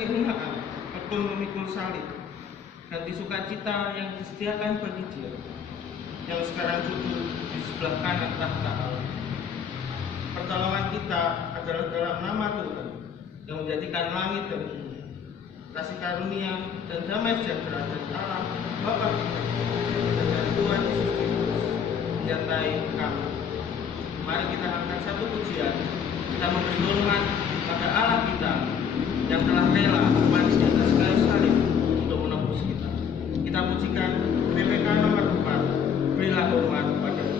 kehinaan maupun memikul salib, ganti sukacita yang disediakan bagi Dia yang sekarang duduk di sebelah kanan tahta Allah. Pertolongan kita adalah dalam nama Tuhan yang menjadikan langit dan bumi, kasih karunia dan damai sejahtera dari Allah Bapa kita dan dari Tuhan Yesus Kristus menyertai kami. Mari kita angkat satu pujian, kita memberi hormat pada Allah kita yang telah rela mati di atas kayu salib untuk menebus kita. Kita pujikan PPK nomor 4, berilah hormat pada Dia.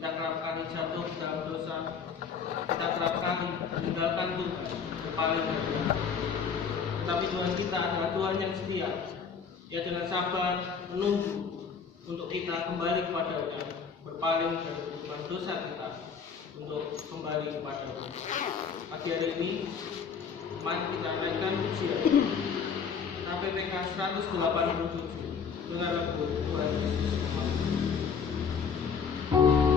Kita kerap kali jatuh dalam dosa, kita kerap kali meninggalkan Tuhan, berpaling dari Tuhan. Tetapi Tuhan kita adalah Tuhan yang setia. Ia dengan sabar menunggu untuk kita kembali kepada-Nya, berpaling dari kehidupan dosa kita untuk kembali kepada-Nya. Pagi hari ini, mari kita naikkan pujian KPPK 187 dengan lagu Tuhan Yesus. Amin.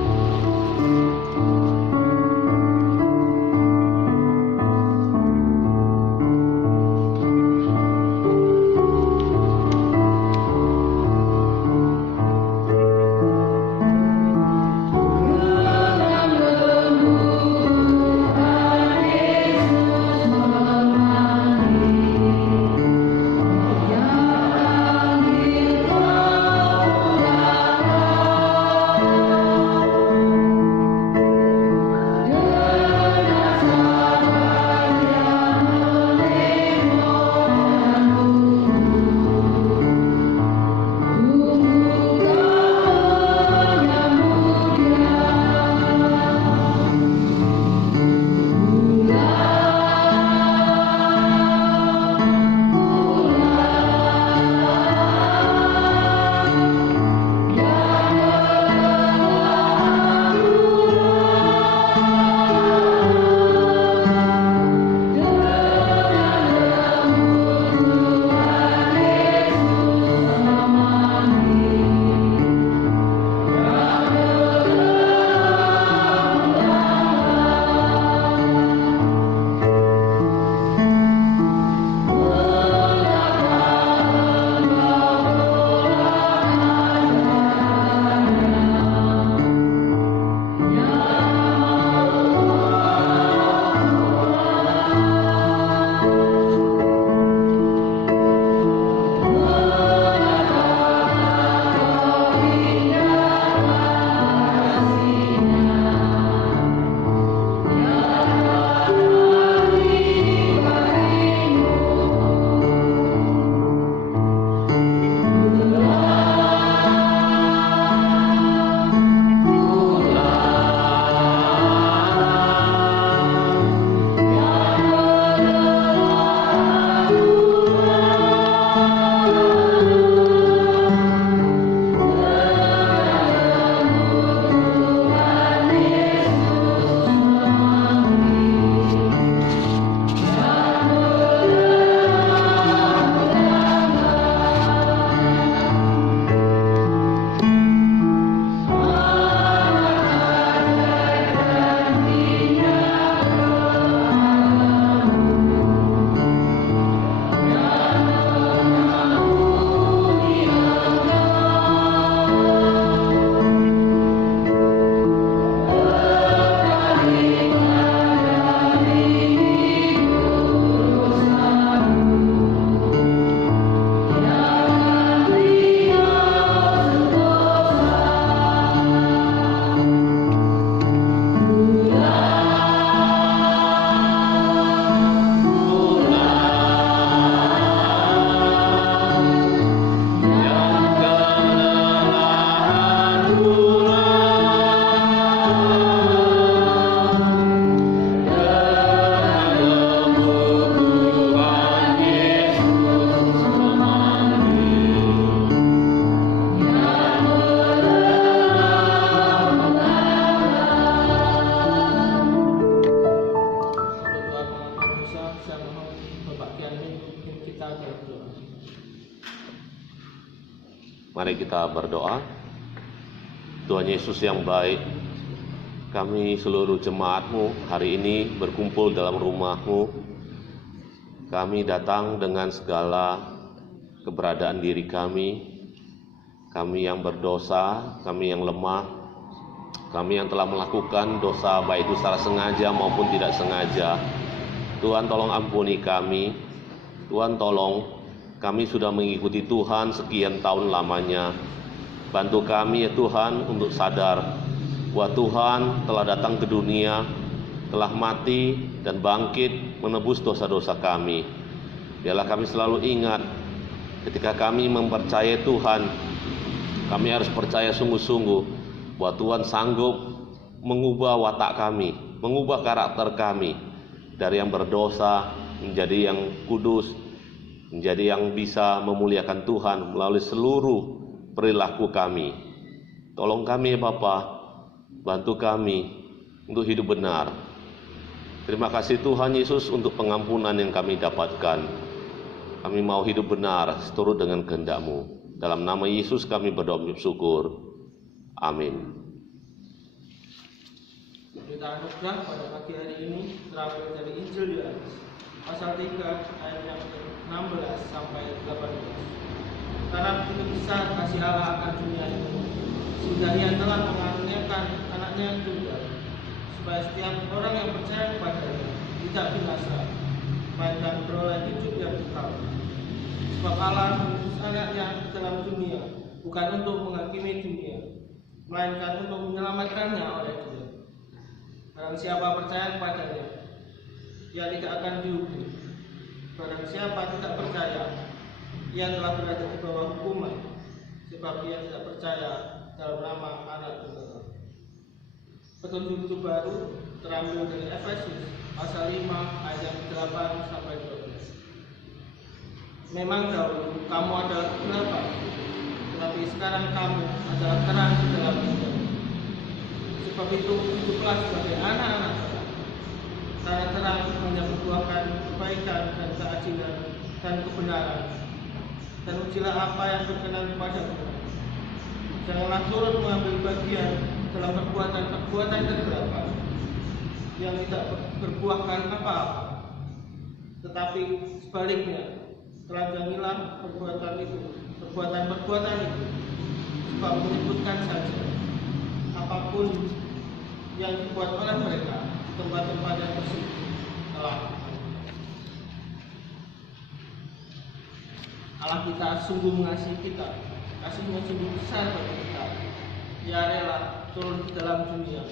Mari kita berdoa. Tuhan Yesus yang baik, kami seluruh jemaat-Mu hari ini berkumpul dalam rumah-Mu. Kami datang dengan segala keberadaan diri kami yang berdosa, kami yang lemah, kami yang telah melakukan dosa baik itu secara sengaja maupun tidak sengaja. Tuhan tolong ampuni kami. Tuhan tolong, kami sudah mengikuti Tuhan sekian tahun lamanya. Bantu kami ya Tuhan untuk sadar bahwa Tuhan telah datang ke dunia, telah mati dan bangkit menebus dosa-dosa kami. Biarlah kami selalu ingat, ketika kami mempercayai Tuhan, kami harus percaya sungguh-sungguh bahwa Tuhan sanggup mengubah watak kami, mengubah karakter kami dari yang berdosa menjadi yang kudus, menjadi yang bisa memuliakan Tuhan melalui seluruh perilaku kami. Tolong kami ya Bapa, bantu kami untuk hidup benar. Terima kasih Tuhan Yesus untuk pengampunan yang kami dapatkan. Kami mau hidup benar seturut dengan kehendak-Mu. Dalam nama Yesus kami berdoa bersyukur. Amin. Kita anugerah pada pagi hari ini terambil dari Injil Yohanes pasal 3 ayat yang 16 sampai 18. Karena begitu besar kasih Allah akan dunia ini, sehingga Ia telah mengaruniakan anaknya yang tunggal, supaya setiap orang yang percaya kepadanya tidak binasa, melainkan beroleh hidup yang kekal. Sebab Allah mengutus anaknya ke dalam dunia bukan untuk menghakimi dunia, melainkan untuk menyelamatkannya oleh Dia. Barang siapa percaya kepadanya, ia tidak akan dihukum. Barang siapa tidak percaya, ia telah berada di bawah hukuman, sebab ia tidak percaya dalam nama Anak Tunggal. Petunjuk itu baru terambil dari Efesus pasal 5 ayat 8 sampai 12. Memang dahulu kamu adalah kegelapan, tetapi sekarang kamu adalah terang di dalam Tuhan. Sebab itu hiduplah sebagai anak-anak terang. Karena terang hanya membuahkan kebaikan dan keadilan dan kebenaran. Dan ujilah apa yang berkenan kepada Tuhan. Janganlah turut mengambil bagian dalam perbuatan kegelapan yang tidak berbuahkan apa-apa, tetapi sebaliknya telanjangilah perbuatan itu, sebab menyebutkan saja apapun yang dibuat oleh mereka di tempat-tempat yang tersebut telah Allah kita sungguh mengasihi kita, kasih-Nya sungguh besar bagi kita. Ia rela turun ke dalam dunia,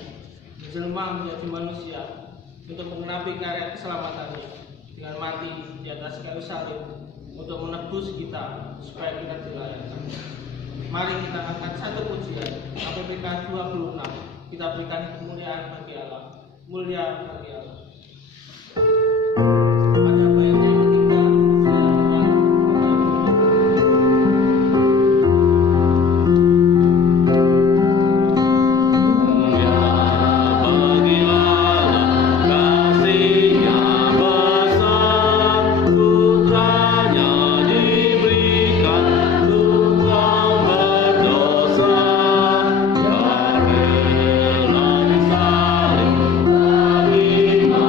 menjelma menjadi manusia untuk mengenapi karya keselamatannya dengan mati di atas kayu salib untuk menebus kita supaya kita dilayani. Mari kita angkat satu pujian APPK 26. Kita berikan kemuliaan bagi Allah, mulia bagi Allah. Pada baiknya yang ketiga, Terima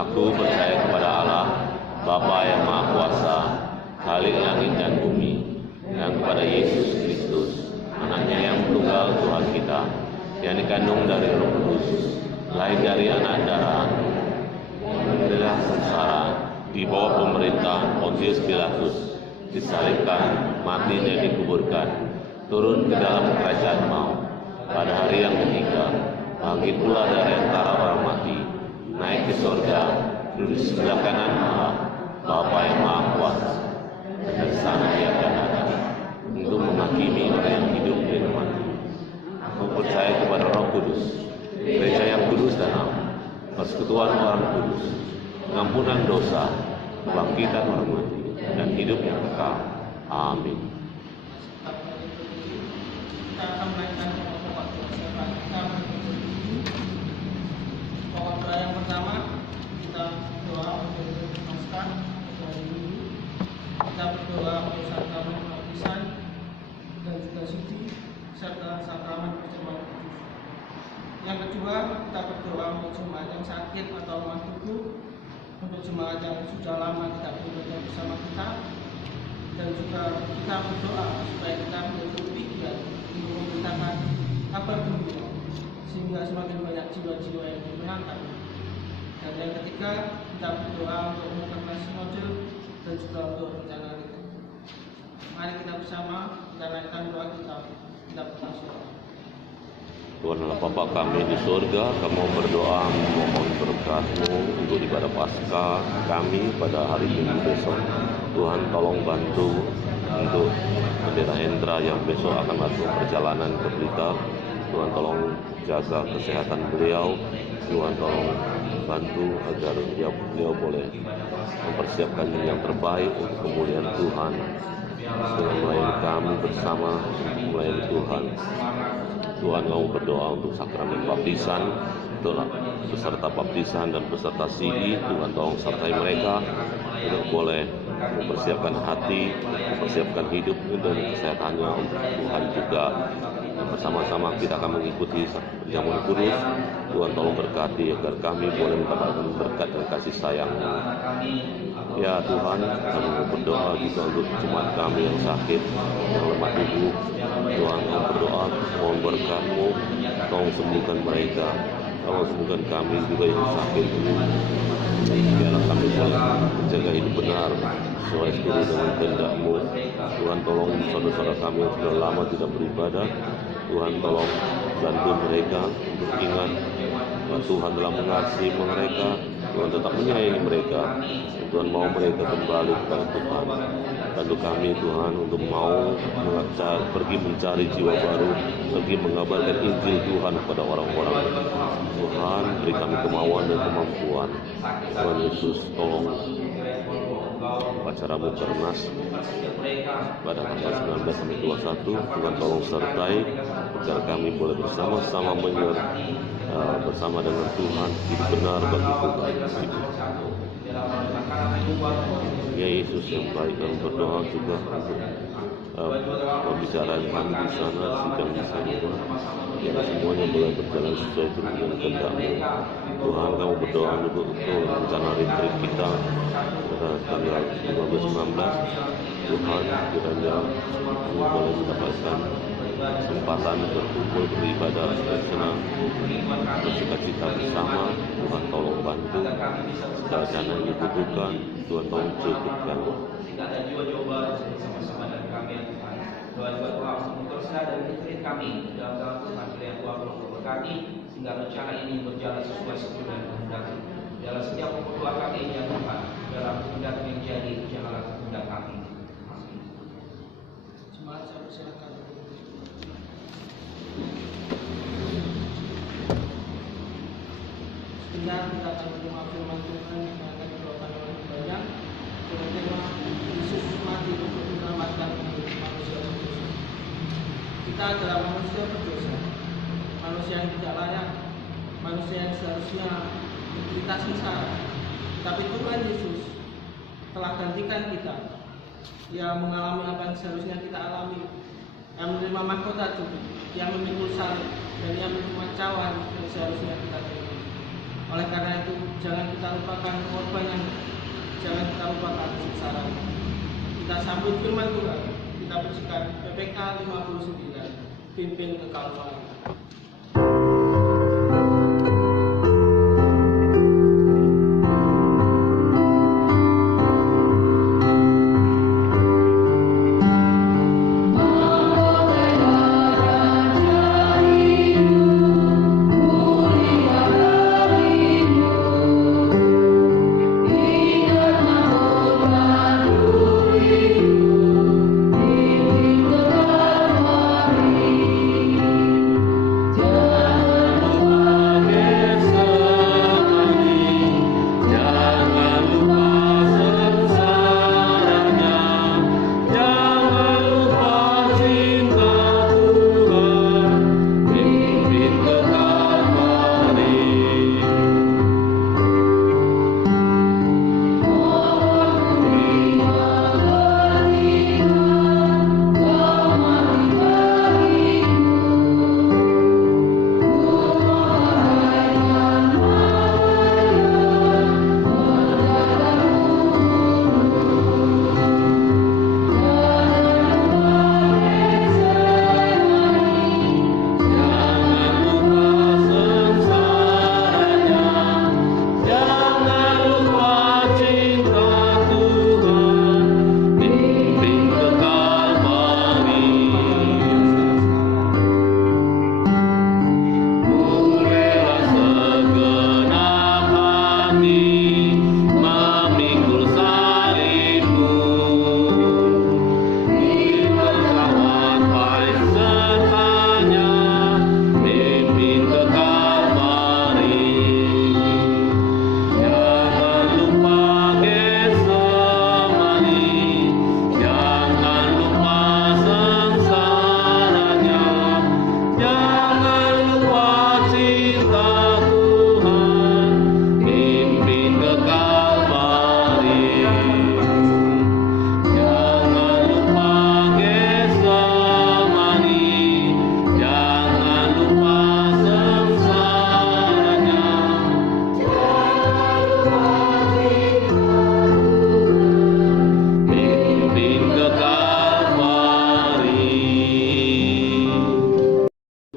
Aku percaya kepada Allah, Bapa yang Maha Kuasa, Khalik langit dan bumi, dan kepada Yesus Kristus, anaknya yang tunggal Tuhan kita, yang dikandung dari Roh Kudus, lahir dari anak darah, menderita sengsara, di bawah pemerintahan Pontius Pilatus, disalibkan, mati dan dikuburkan, turun ke dalam kerajaan maut. Pada hari yang ketiga, bangkit pula dari antara orang mati, naik ke surga, duduk di sebelah kanan Allah, Bapa yang Maha Kuasa. Dan dari sana Dia akan datang untuk menghakimi orang yang hidup dan mati. Aku percaya kepada Roh Kudus, gereja yang kudus dan am, persekutuan orang kudus, pengampunan dosa, kebangkitan orang mati, dan hidup yang kekal. Amin. Kita akan menaikkan pokok doa kita. Pokok doa yang pertama, kita doa untuk Paskah hari Minggu. Kita berdoa untuk sakramen baptisan dan juga suci serta sakramen perjamuan kudus. Yang kedua, kita berdoa untuk jemaat yang sakit atau lemah tubuh, untuk jemaat yang sudah lama tidak beribadah bersama kita, dan juga kita berdoa supaya kita menjadi pikiran untuk memberitakan kabar gembira sehingga semakin banyak jiwa-jiwa yang dimenangkan. Dan yang ketiga, kita berdoa untuk melakukan sinode dan juga untuk rencana kita. Mari kita bersama kita naikkan doa kita berdoa. Tuhan Allah Bapa kami di surga, kami berdoa memohon berkat-Mu untuk ibadah Paskah kami pada hari Minggu besok. Tuhan tolong bantu untuk Pendeta Hendra yang besok akan masuk perjalanan ke Blitar. Tuhan tolong jaga kesehatan beliau. Tuhan tolong bantu agar beliau boleh mempersiapkan yang terbaik untuk kemuliaan Tuhan. Dengan melayani kami bersama melayani Tuhan. Tuhan mau berdoa untuk sakramen baptisan, untuk peserta baptisan dan peserta CI. Tuhan tolong sertai mereka untuk boleh mempersiapkan hati, mempersiapkan hidup dan kesehatannya untuk Tuhan juga. Dan bersama-sama kita akan mengikuti perjamuan kudus. Tuhan tolong berkati agar kami boleh mendapatkan berkat dan kasih sayang. Ya Tuhan, kami berdoa juga untuk jemaat kami yang sakit, yang lemah tubuh. Tuhan, kami berdoa, mohon berkat-Mu, tolong sembuhkan mereka, tolong sembuhkan kami juga yang sakit. Biarlah kami boleh menjaga hidup benar sesuai seluruh dengan kehendak-Mu. Tuhan, tolong saudara-saudara kami yang sudah lama tidak beribadah. Tuhan, tolong bantu mereka untuk ingat bahwa Tuhan telah mengasihi mereka. Tuhan tetap menyayangi mereka. Tuhan mau mereka kembali kepada Tuhan. Bantu kami Tuhan untuk mau pergi mencari jiwa baru, pergi mengabarkan Injil Tuhan kepada orang-orang. Tuhan beri kami kemauan dan kemampuan. Tuhan Yesus tolong upacara Mukernas pada tanggal 19 sampai 21. Tuhan tolong sertai agar kami boleh bersama-sama bersama dengan Tuhan hidup benar bagi Tuhan. Ya Yesus yang baik, kami berdoa juga untuk pembicaraan kami di sana, sidang di sana. Biarlah semuanya boleh berjalan sesuai dengan kehendak-Mu. Tuhan, kami berdoa untuk rencana retreat kita pada tanggal 15-19. Tuhan, kiranya kami boleh mendapatkan kesempatan berkumpul beribadah senang bersukacita bersama. Tuhan tolong bantu segala dana yang dibutuhkan. Tuhan tolong cukupkan. Sehingga ada jiwa-jiwa baru bersama-sama dengan kami ya Tuhan. Doa juga Tuhan untuk teruslah dan retreat kami dalam dalam Tuhan kiranya Tuhan berkati sehingga rencana ini berjalan sesuai sesuai dengan kehendak-Mu. Dalam setiap doa kami ya Tuhan, dalam kehendak yang jadi janganlah kehendak kami. Jemaat saya persilakan. Sebentar kita akan mendengar firman Tuhan yang akan dibawakan oleh banyak dengan tema Yesus mati untuk menyelamatkan manusia berdosa. Kita adalah manusia berdosa, manusia yang tidak layak, manusia yang seharusnya menderita sengsara. Tapi Tuhan Yesus telah gantikan kita. Ia mengalami apa yang seharusnya kita alami. Ia menerima mahkota juga, ia memikul salib, dan ia menerima cawan yang seharusnya kita terima. Oleh karena itu, jangan kita lupakan pengorbanan, jangan kita lupakan kesengsaraan. Kita sambut firman Tuhan, kita pujikan PPK 59, pimpin ke Kalvari.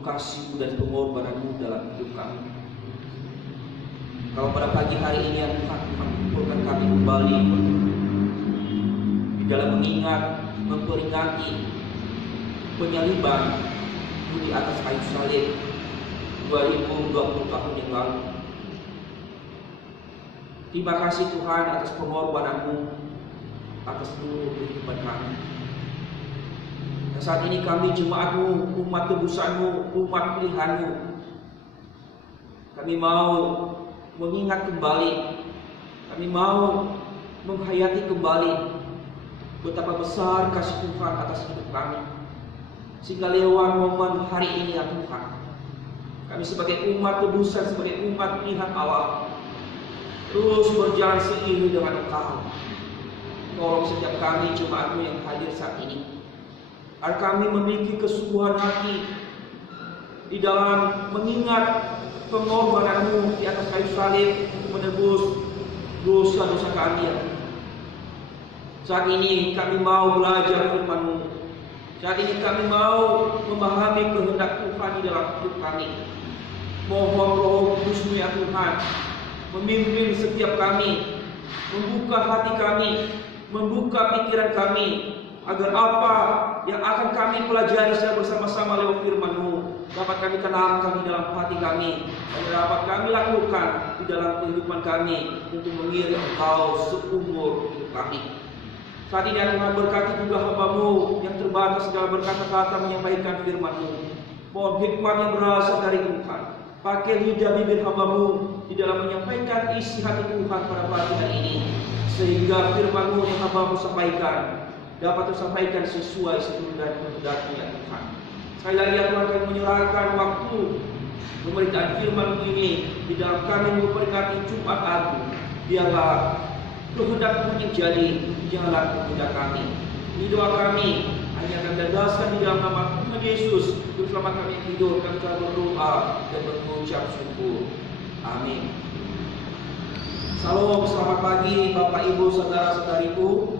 Kasih-Mu dan pengorbanan-Mu dalam hidup kami. Kalau pada pagi hari ini ya Tuhan, kumpulkan kami kembali di dalam mengingat, memperingati penyaliban di atas kayu salib 2020 tahun yang lalu. Terima kasih Tuhan atas pengorbanan-Mu atas seluruh kehidupan kami. Dan saat ini kami jemaat-Mu, umat tebusan-Mu, umat pilihan-Mu, kami mau mengingat kembali, kami mau menghayati kembali betapa besar kasih Tuhan atas hidup kami. Sehingga lewat momen hari ini ya Tuhan, kami sebagai umat tebusan, sebagai umat pilihan Allah, terus berjalan seiring dengan Engkau. Tolong setiap kami jemaat-Mu yang hadir saat ini, agar kami memiliki kesungguhan hati di dalam mengingat pengorbanan-Mu di atas kayu salib untuk menebus dosa-dosa kami. Saat ini kami mau belajar firman-Mu. Saat ini kami mau memahami kehendak Tuhan di dalam hidup kami. Mohon Roh Kudus-Mu ya Tuhan memimpin setiap kami, membuka hati kami, membuka pikiran kami, agar apa yang akan kami pelajari secara bersama-sama lewat firman-Mu dapat kami tanamkan di dalam hati kami, dan dapat kami lakukan di dalam kehidupan kami untuk mengiring Engkau seumur hidup kami. Saat ini Tuhan berkati juga hamba-Mu yang terbatas segala berkata-kata menyampaikan firman-Mu. Mohon hikmat yang berasal dari Tuhan, pakai lidah bibir hamba-Mu di dalam menyampaikan isi hati Tuhan pada pagi hari ini, sehingga firman-Mu yang hamba-Mu sampaikan dapat tersampaikan sesuai seturut dan kehendak-Mu ya Tuhan. Sekali lagi ya Tuhan, kami menyerahkan waktu pemberitaan firman-Mu ini di dalam kami memperingati Jumat Agung. Biarlah kehendak Tuhan yang jadi, janganlah kehendak kami. Ini doa kami hanya akan dandaskan di dalam nama Tuhan Yesus. Bersama kami tidur, kami telah berdoa dan mengucap syukur. Amin. Salam, selamat pagi Bapak Ibu saudara-saudariku.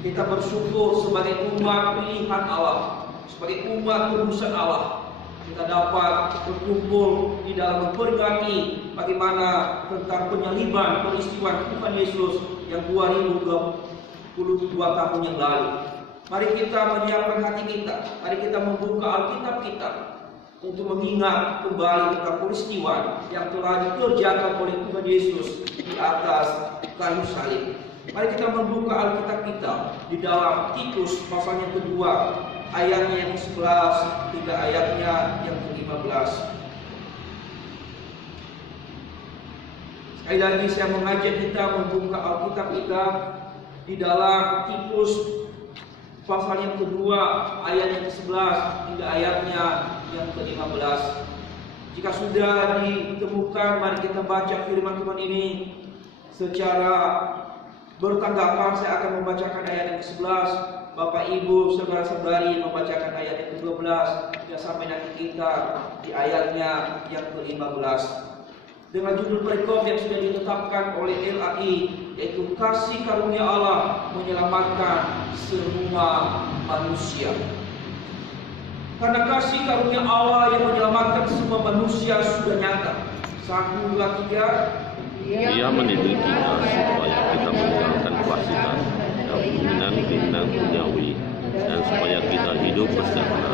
Kita bersyukur sebagai umat pilihan Allah, sebagai umat tebusan Allah, kita dapat berkumpul di dalam memperingati bagaimana tentang penyaliban peristiwa Tuhan Yesus yang 2022 tahun yang lalu. Mari kita menyiapkan hati kita, mari kita membuka Alkitab kita untuk mengingat kembali tentang peristiwa yang telah dikerjakan oleh Tuhan Yesus di atas kayu salib. Mari kita membuka Alkitab kita di dalam Titus pasal yang kedua, ayatnya yang ke-11 hingga ayatnya yang ke-15. Sekali lagi saya mengajak kita membuka Alkitab kita di dalam Titus pasal yang kedua, ayat yang ke-11 hingga ayatnya yang ke-15. Jika sudah ditemukan, mari kita baca firman Tuhan ini secara bertanggapan. Saya akan membacakan ayat yang ke-11, Bapak Ibu saudara-saudari membacakan ayat yang ke-12 hingga sampai nanti kita di ayatnya yang ke-15. Dengan judul perikop yang sudah ditetapkan oleh LAI, yaitu kasih karunia Allah menyelamatkan semua manusia. Karena kasih karunia Allah yang menyelamatkan semua manusia sudah nyata. 1, 2, 3. Ia mendidik kita supaya kita meninggalkan kefasikan dan keinginan duniawi, dan supaya kita hidup bersejahtera,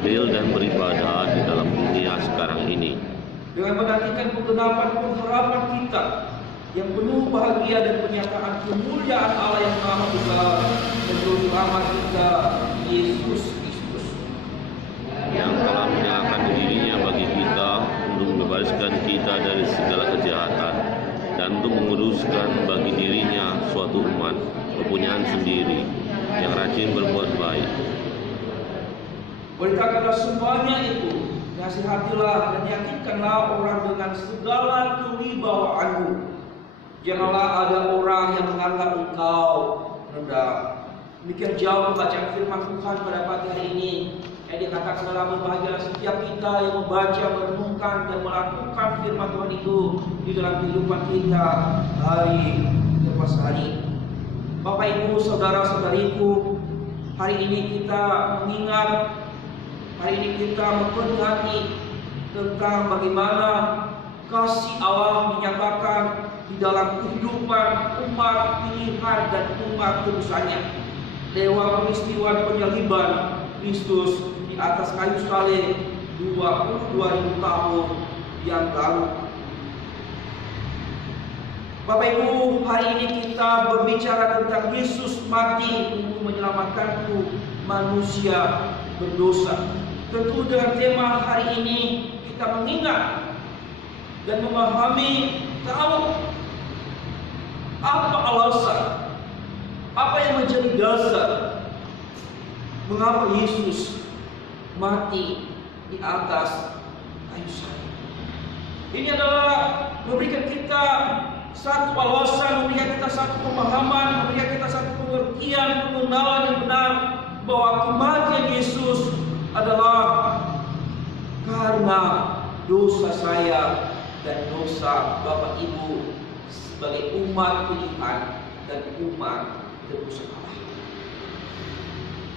adil dan beribadah di dalam dunia sekarang ini. Dengan menantikan penggenapan pengharapan kita yang penuh bahagia dan penyataan kemuliaan Allah yang Maha Besar dan Juru Selamat kita, Yesus Kristus, yang telah menyerahkan dirinya bagi kita untuk membebaskan kita dari segala kejahatan dan untuk menguruskan bagi dirinya suatu umat kepunyaan sendiri yang rajin berbuat baik. Beritakanlah semuanya itu, nasihatilah dan yakinkanlah orang dengan segala kewibawaanmu. Janganlah ada orang yang menganggap engkau rendah. Demikian jauh pembacaan firman Tuhan pada pagi hari ini. Yang dikatakan dalam berbahagialah setiap kita yang membaca, merenungkan dan melakukan firman Tuhan itu di dalam kehidupan kita hari lepas hari. Bapak Ibu saudara-saudariku, hari ini kita mengingat, hari ini kita memperingati tentang bagaimana kasih Allah dinyatakan di dalam kehidupan umat pilihan dan umat tebusannya lewat peristiwa penyaliban Kristus di atas kayu salib 22.000 tahun yang lalu. Bapak Ibu, hari ini kita berbicara tentang Yesus mati untuk menyelamatkanku manusia berdosa. Tentu dengan tema hari ini kita mengingat dan memahami, tahu apa alasan, apa yang menjadi dasar mengapa Yesus mati di atas kayu salib. Ini adalah memberikan kita satu alasan, memberikan kita satu pemahaman, memberikan kita satu pengertian, pengenalan yang benar bahwa kematian Yesus adalah karena dosa saya dan dosa Bapak Ibu sebagai umat pilihan dan umat tebusan Allah.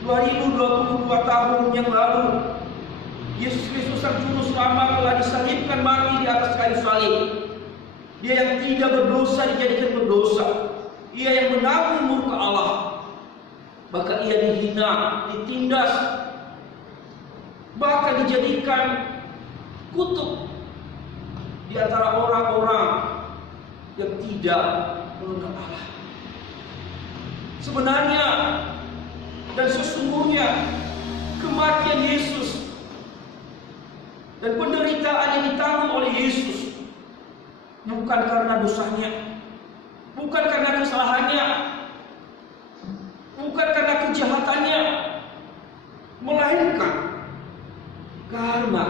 2022 tahun yang lalu, Yesus Kristus Sang Juru Selamat telah disalibkan mati di atas kayu salib. Dia yang tidak berdosa dijadikan berdosa. Ia yang menanggung murka Allah. Bahkan ia dihina, ditindas, bahkan dijadikan kutuk di antara orang-orang yang tidak mengenal Allah. Sebenarnya dan sesungguhnya kematian Yesus dan penderitaan yang ditanggung oleh Yesus bukan karena dosanya, bukan karena kesalahannya, bukan karena kejahatannya, melainkan karena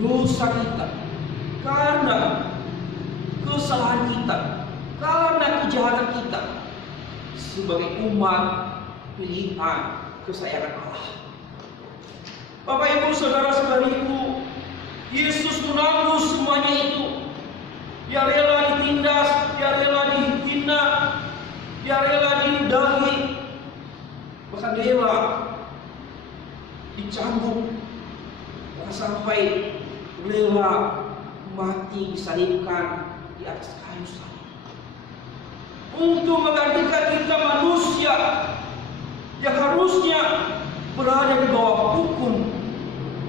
dosa kita, karena kesalahan kita, karena kejahatan kita sebagai umat pilihan kesayangan Allah. Bapak Ibu saudara-saudariku, Yesus menanggung semuanya itu. Dia rela ditindas, dia rela dihina, dia rela diludahi, bahkan rela dicambuk, bahkan sampai rela mati disalibkan di atas kayu salib untuk menggantikan kita manusia yang harusnya berada di bawah hukum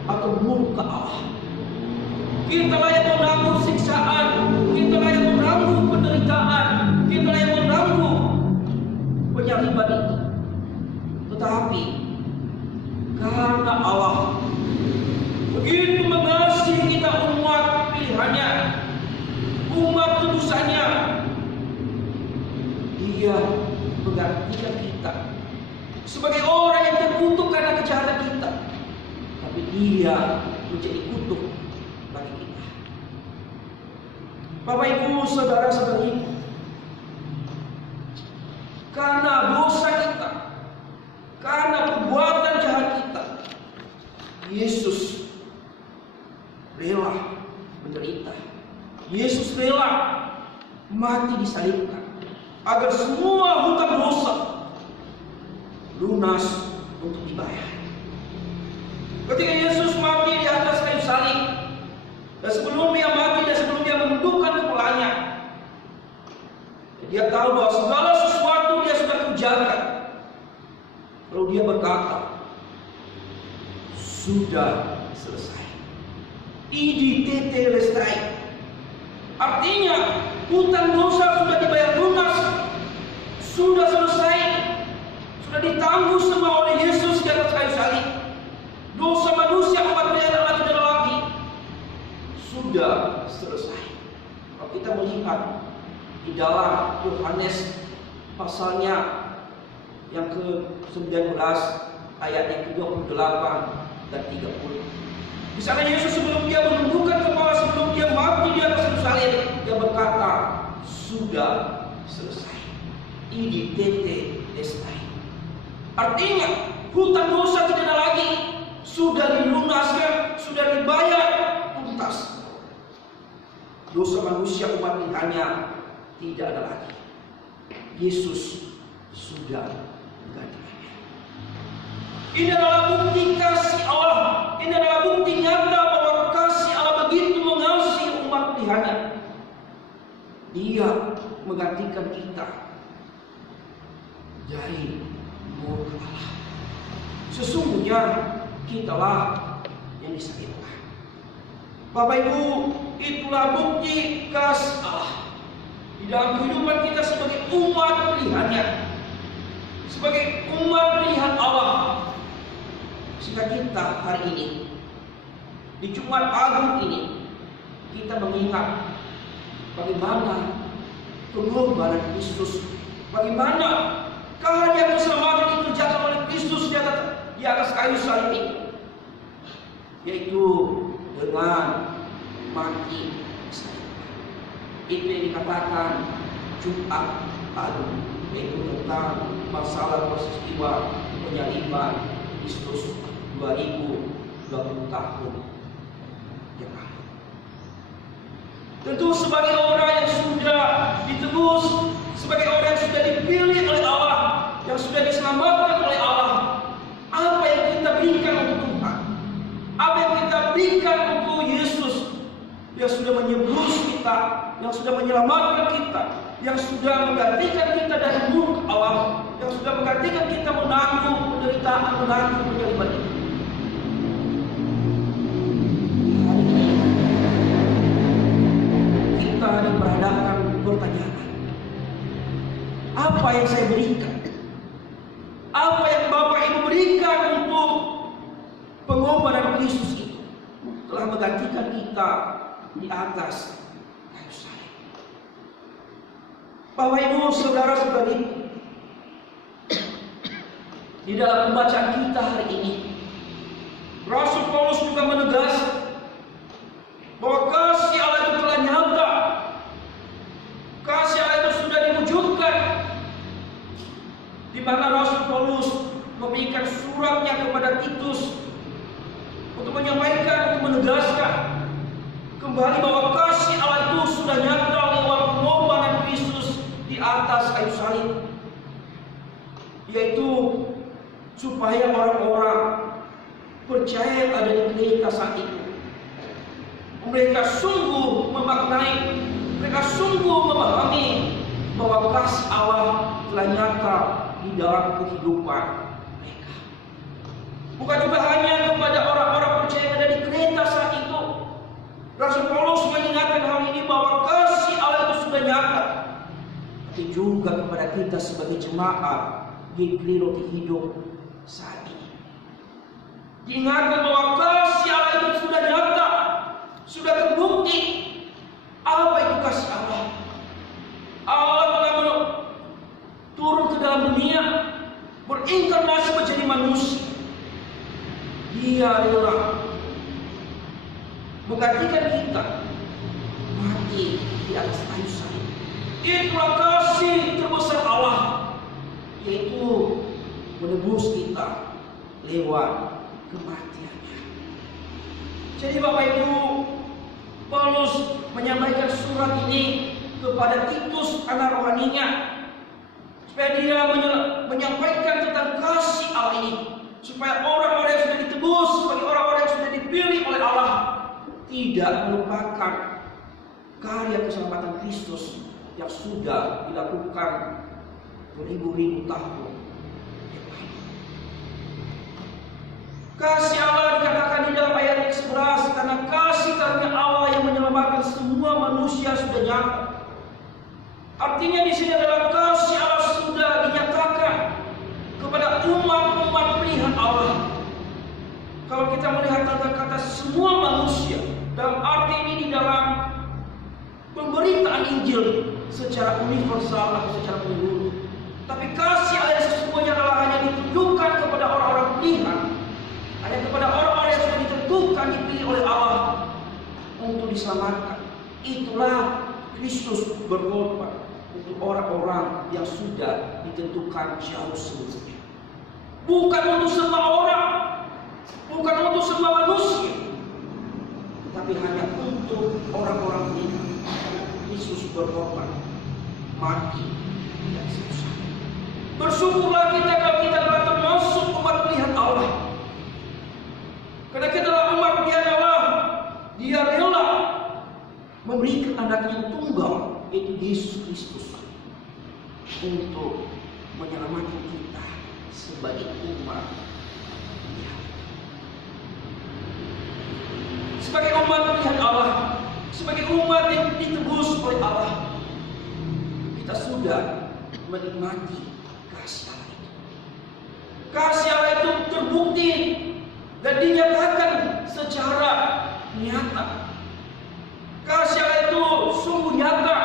atau murka Allah. Kita lah yang menanggung siksaan, kita lah yang menanggung penderitaan, kita lah yang menanggung penyaliban itu. Tetapi karena Allah begitu mengasihi kita, umat pilihannya, umat tebusannya, Dia menggantikan kita sebagai orang yang terkutuk karena kejahatan kita, tapi Dia menjadi kutuk bagi kita. Bapak Ibu saudara-saudari, karena dosa kita, karena perbuatan jahat kita, Yesus rela menderita. Yesus rela mati disalibkan agar semua hutang dosa lunas untuk dibayar. Ketika Yesus mati di atas kayu salib, dan sebelum Dia mati dan sebelum Dia menundukkan kepalanya, Dia tahu bahwa segala sesuatu Dia sudah kerjakan. Lalu Dia berkata, sudah selesai. Idi tetelestai. Artinya hutang dosa sudah dibayar lunas, sudah selesai, sudah ditanggung semua oleh Yesus di atas kayu salib. Dosa manusia umat pilihan Allah tidak lagi, sudah selesai. Kalau kita melihat di dalam Yohanes pasalnya yang ke-19 ayat yang ke-28 dan 30. Di sana Yesus sebelum Dia menundukkan kepala, sebelum Dia mati di atas kayu salib, Dia berkata, sudah selesai. Idi tete destai. Artinya hutang dosa tidak ada lagi, sudah dilunaskan, sudah dibayar tuntas. Dosa manusia umat pilihannya tidak ada lagi. Yesus sudah menggantikannya. Ini adalah bukti kasih Allah. Ini adalah bukti nyata bahwa kasih Allah begitu mengasihi umat pilihannya. Dia menggantikan kita dari murka Allah. Sesungguhnya kitalah yang disalibkan. Bapak Ibu, itulah bukti kasih Allah di dalam kehidupan kita sebagai umat pilihannya, sebagai umat pilihan Allah. Sehingga kita hari ini di Jumat Agung ini kita mengingat bagaimana pengorbanan Kristus, bagaimana karya keselamatan dikerjakan oleh Kristus di atas kayu salib ini, yaitu dengan mati disalibkan. Itu yang dikatakan Jumat Agung, yaitu tentang masalah peristiwa penyaliban Kristus 2020 tahun yang lalu. Tentu sebagai orang yang sudah ditebus, sebagai orang yang sudah dipilih oleh Allah, yang sudah diselamatkan oleh Allah, apa yang kita berikan untuk Tuhan? Apa yang kita berikan untuk Yesus yang sudah menyebus kita, yang sudah menyelamatkan kita, yang sudah menggantikan kita dari murka Allah, yang sudah menggantikan kita menanggung penderitaan, menanggung penyaliban itu. Kita diperhadapkan pertanyaan, apa yang saya berikan? Apa yang Bapak Ibu berikan untuk pengorbanan Kristus itu telah menggantikan kita di atas kayu salib. Bapak Ibu saudara-saudari, di dalam pembacaan kita hari ini, Rasul Paulus juga menegaskan bahwa kasih Allah itu telah nyata, kasih Allah itu sudah diwujudkan, di mana Rasul Paulus memberikan suratnya kepada Titus untuk menyampaikan, untuk menegaskan kembali bahwa kasih Allah itu sudah nyata yaitu supaya orang-orang percaya ada di gereja saat itu. Mereka sungguh memaknai, mereka sungguh memahami bahwa kasih Allah telah nyata di dalam kehidupan mereka. Bukan juga hanya kepada orang-orang percaya yang ada di gereja saat itu. Rasul Paulus mengingatkan hal ini bahwa kasih Allah itu sudah nyata, tapi juga kepada kita sebagai jemaat di Gereja Hidup saat ini. Diingatkan bahwa kasih Allah itu sudah nyata, sudah terbukti. Apa itu kasih Allah? Allah telah turun ke dalam dunia, berinkarnasi menjadi manusia. Dia rela menggantikan kita mati di atas kayu salib. Itulah kasih terbesar Allah, yaitu menebus kita lewat kematiannya. Jadi Bapak Ibu, Paulus menyampaikan surat ini kepada Titus anak rohaninya, supaya dia menyampaikan tentang kasih Allah ini, supaya orang-orang yang sudah ditebus, sebagai orang-orang yang sudah dipilih oleh Allah, tidak melupakan karya keselamatan Kristus yang sudah dilakukan beribu-ribu tahun. Kasih Allah dikatakan di dalam ayat 11, karena kasih karunia Allah yang menyelamatkan semua manusia sudah nyata. Artinya di sini adalah kasih Allah sudah dinyatakan kepada umat-umat pilihan Allah. Kalau kita melihat kata-kata semua manusia, dalam arti ini di dalam pemberitaan Injil secara universal atau secara menyeluruh. Tapi kasih Allah yang sesungguhnya adalah hanya ditujukan kepada orang-orang pilihan, hanya kepada orang-orang yang sudah ditentukan dipilih oleh Allah untuk diselamatkan. Itulah Kristus berkorban untuk orang-orang yang sudah ditentukan jauh sebelumnya. Bukan untuk semua orang, bukan untuk semua manusia, tapi hanya untuk orang-orang ini. Kristus berkorban, mati dan susah. Bersyukurlah kita kalau kita telah termasuk umat pilihan Allah. Karena kita adalah umat pilihan Allah. Dia rela memberikan anaknya yang tunggal, yaitu Yesus Kristus, untuk menyelamatkan kita sebagai umat. Sebagai umat pilihan Allah, sebagai umat yang ditebus oleh Allah, kita sudah menikmati kasih Allah itu. Kasih Allah itu terbukti dan dinyatakan secara nyata. Kasih Allah itu sungguh nyata,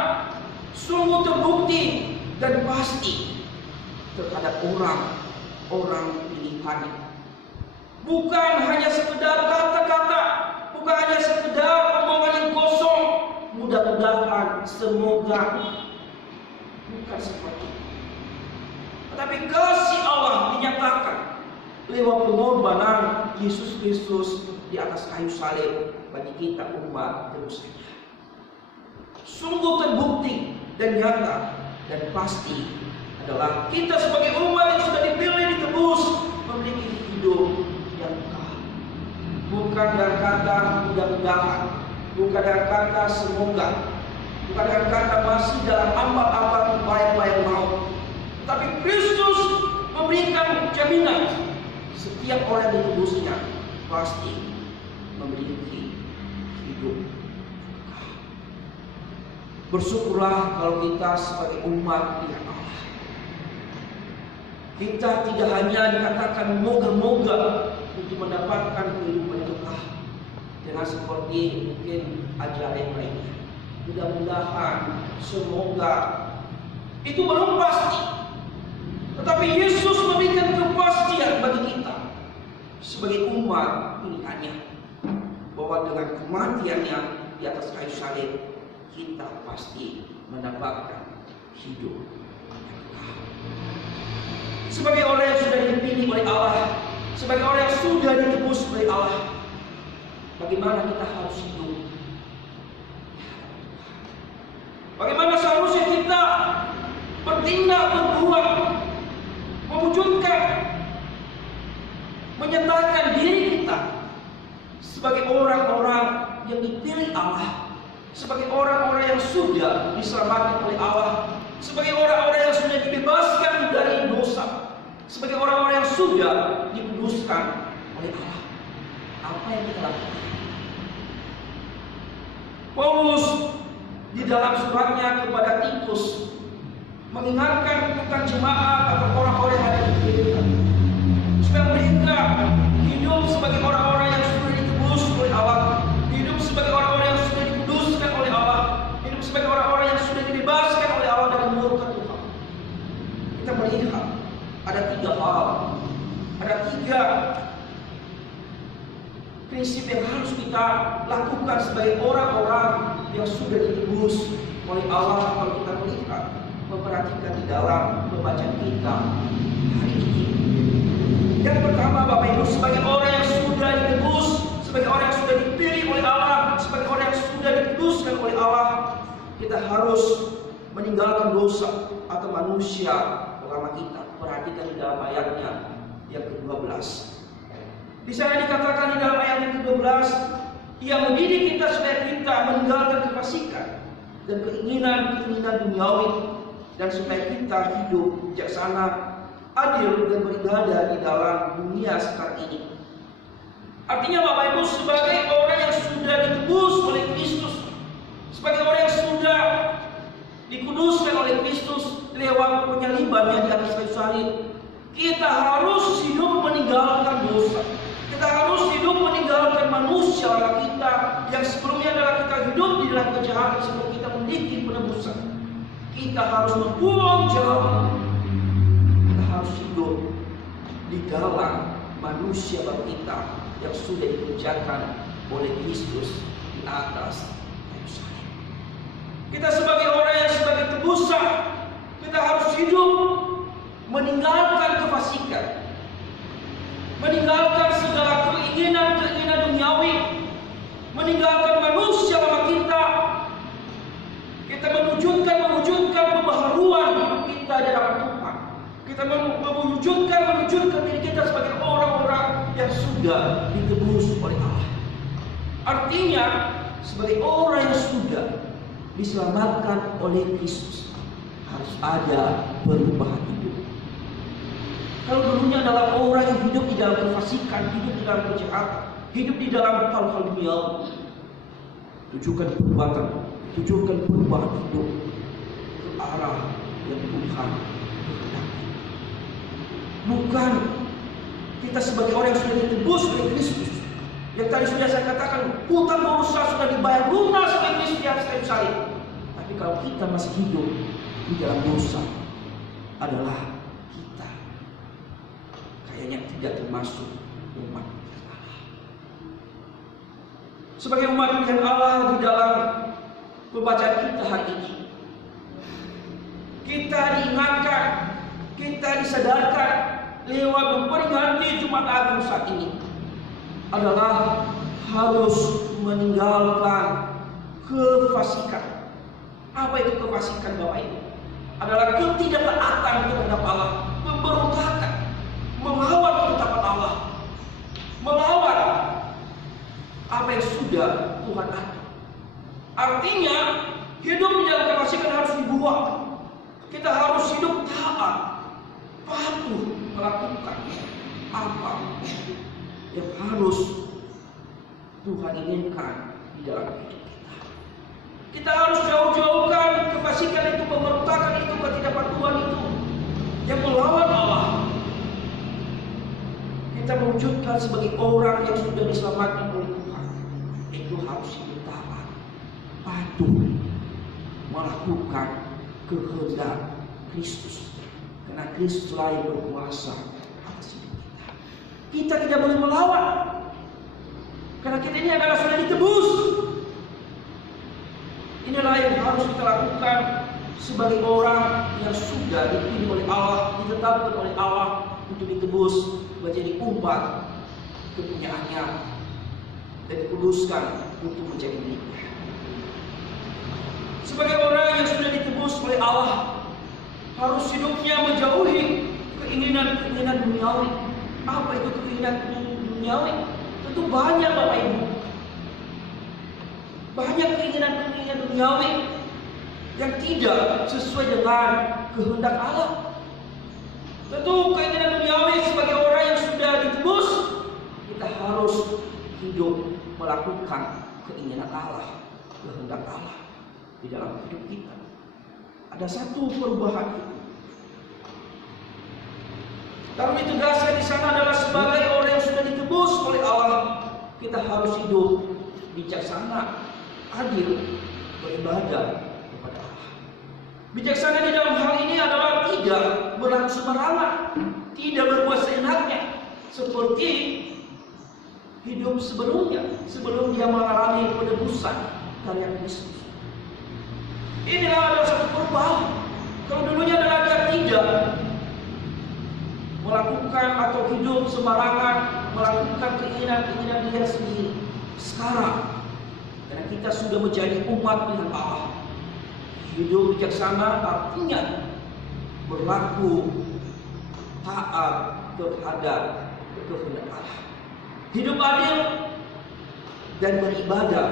sungguh terbukti dan pasti terhadap orang-orang pilihannya. Bukan hanya sekedar kata-kata, bukan hanya sekedar omongan yang kosong. Mudah-mudahan, semoga bukan seperti itu. Tetapi kasih Allah dinyatakan lewat pengorbanan Yesus Kristus di atas kayu salib bagi kita umat tentunya. Sungguh terbukti dan nyata dan pasti adalah kita sebagai umat yang sudah dipilih ditebus memiliki hidup yang kekal. Bukan dengan kata mudah-mudahan, bukan dengan kata semoga, bukan dengan kata masih dalam amal-amal upaya-upaya mau, tapi Kristus memberikan jaminan setiap orang yang ditebusnya pasti memiliki hidup. Bersyukurlah kalau kita sebagai umat pilihan Allah, kita tidak hanya dikatakan moga-moga untuk mendapatkan kehidupan kekal dengan seperti mungkin ajaran yang lainnya. Mudah-mudahan, semoga, itu belum pasti. Tetapi Yesus memberikan kepastian bagi kita sebagai umat pilihannya, bahwa dengan kematiannya di atas kayu salib kita pasti mendapatkan hidup. Sebagai orang yang sudah dipilih oleh Allah, sebagai orang yang sudah ditebus oleh Allah, bagaimana kita harus hidup? Bagaimana seharusnya kita bertindak, berbuat, mewujudkan, menyatakan diri kita sebagai orang-orang yang dipilih Allah, sebagai orang-orang yang sudah diselamatkan oleh Allah, sebagai orang-orang yang sudah dibebaskan dari dosa, sebagai orang-orang yang sudah dikuduskan oleh Allah. Apa yang kita lakukan? Paulus di dalam suratnya kepada Titus mengingatkan tentang jemaat atau orang-orang yang ada di gereja, supaya mereka hidup sebagai orang-orang yang sudah ditebus oleh Allah, hidup sebagai orang-orang yang sudah dikuduskan oleh Allah, hidup sebagai orang-orang yang sudah dibebaskan oleh Allah dari murka Tuhan. Kita melihat ada 3 hal, ada 3 prinsip yang harus kita lakukan sebagai orang-orang yang sudah ditebus oleh Allah. Kalau kita melihat, memperhatikan di dalam pembacaan kita hari ini. Yang pertama, Bapak Ibu, sebagai orang yang sudah ditebus, sebagai orang yang sudah dipilih oleh Allah, sebagai orang yang sudah dikuduskan oleh Allah, kita harus meninggalkan dosa atau manusia lama kita. Perhatikan di dalam ayatnya yang ke-12. Di sana dikatakan di dalam ayat yang ke-12, Ia mendidik kita supaya kita meninggalkan kefasikan dan keinginan-keinginan duniawi, dan supaya kita hidup bijaksana, adil, dan beribadah di dalam dunia sekarang ini. Artinya Bapak Ibu, sebagai orang yang sudah ditebus oleh Kristus, sebagai orang yang sudah dikuduskan oleh Kristus lewat penyalibannya di atas kayu salib, kita harus hidup meninggalkan dosa. Kita harus hidup meninggalkan manusia lama kita yang sebelumnya adalah kita hidup di dalam kejahatan sebelum kita meniti penebusan. Kita harus membuang jauh. Kita harus hidup di dalam manusia baru kita yang sudah dikerjakan oleh Kristus di atas kayu salib. Kita sebagai orang yang sebagai tebusan, kita harus hidup meninggalkan kefasikan, meninggalkan segala keinginan-keinginan duniawi, meninggalkan manusia lama kita. Kita mewujudkan pembaharuan hidup kita di dalam Tuhan. Kita mewujudkan diri kita sebagai orang-orang yang sudah ditebus oleh Allah. Artinya, sebagai orang yang sudah diselamatkan oleh Kristus, harus ada perubahan hidup. Kalau dulunya adalah orang yang hidup di dalam kefasikan, hidup di dalam kejahatan, hidup di dalam hal-hal duniawi, tujukan perbuatan, tujukan perubahan hidup ke arah yang Tuhan kehendaki. Bukan kita sebagai orang yang sudah ditebus oleh Kristus, yang tadi sudah saya katakan, hutang dosa sudah dibayar lunas oleh Kristus di atas kayu salib. Tapi kalau kita masih hidup di dalam dosa, adalah kita kayaknya tidak termasuk umat Allah. Sebagai umat pilihan Allah di dalam pembacaan kita hari ini, kita diingatkan, kita disadarkan lewat memperingati Jumat Agung saat ini adalah harus meninggalkan kefasikan. Apa itu kefasikan, Bapak Ibu? Adalah ketidaktaatan terhadap Allah, pemberontakan, melawan ketetapan Allah, melawan apa yang sudah Tuhan atur. Artinya, hidup di dalam kefasikan harus dibuang. Kita harus hidup taat, patuh melakukan apa yang harus Tuhan inginkan di dalam hidup kita. Kita harus jauh-jauhkan kefasikan itu, pemberontakan itu, ketidakpatuhan itu yang melawan Allah. Kita mewujudkan sebagai orang yang sudah diselamatkan oleh Tuhan, itu harus hidup taat, patuh melakukan kehendak Kristus, karena Kristus lah yang berkuasa atas hidup kita. Kita tidak boleh melawan, karena kita ini adalah sudah ditebus. Inilah yang harus kita lakukan sebagai orang yang sudah dipilih oleh Allah, ditetapkan oleh Allah untuk ditebus menjadi umat kepunyaannya dan dikuduskan untuk menjadi miliknya. Sebagai orang yang sudah ditebus oleh Allah, harus hidupnya menjauhi keinginan duniawi. Apa itu keinginan duniawi? Tentu banyak Bapak Ibu. Banyak keinginan duniawi yang tidak sesuai dengan kehendak Allah. Tentu keinginan duniawi sebagai orang yang sudah ditebus, kita harus hidup melakukan keinginan Allah, kehendak Allah di dalam hidup kita. Ada satu perubahan itu. Lalu ditegaskan di sana adalah sebagai orang yang sudah ditebus oleh Allah, kita harus hidup bijaksana, adil, beribadah kepada Allah. Bijaksana di dalam hal ini adalah tidak berlaku sembarangan, tidak berbuat seenaknya, seperti hidup sebelumnya, sebelum dia mengalami penebusan karya Kristus. Inilah adalah satu perubahan. Kalau dulunya adalah dia tidak melakukan atau hidup sembarangan, melakukan keinginan dia sendiri. Sekarang, karena kita sudah menjadi umat pilihan Allah, hidup bijaksana artinya berlaku taat terhadap kehendak Allah. Hidup adil dan beribadah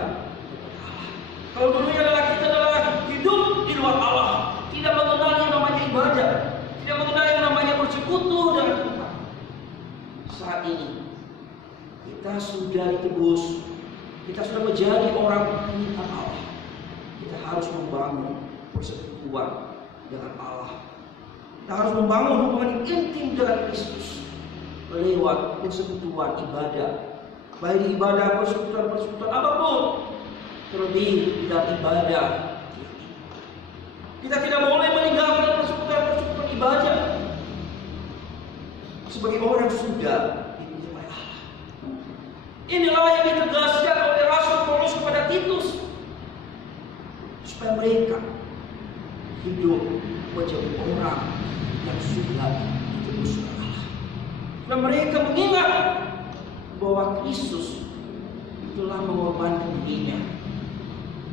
kepada Allah. Kalau dulunya adalah kita adalah hidup di luar Allah, tidak mengenal yang namanya ibadah, tidak mengenal yang namanya bersekutu dengan Tuhan. Saat ini kita sudah ditebus, kita sudah menjadi orang pilihan Allah. Kita harus membangun persekutuan dengan Allah. Kita harus membangun hubungan intim dengan Kristus lewat persekutuan ibadah, baik di ibadah persekutuan apapun, terlebih dalam ibadah. Kita tidak boleh meninggalkan persekutuan ibadah sebagai orang yang sudah dipilih oleh Allah. Inilah yang ditegaskan oleh Rasul Paulus kepada Titus, supaya mereka hidup menjadi orang yang sudah ditebus oleh Allah. Dan mereka mengingat bahwa Kristus telah mengorbankan dirinya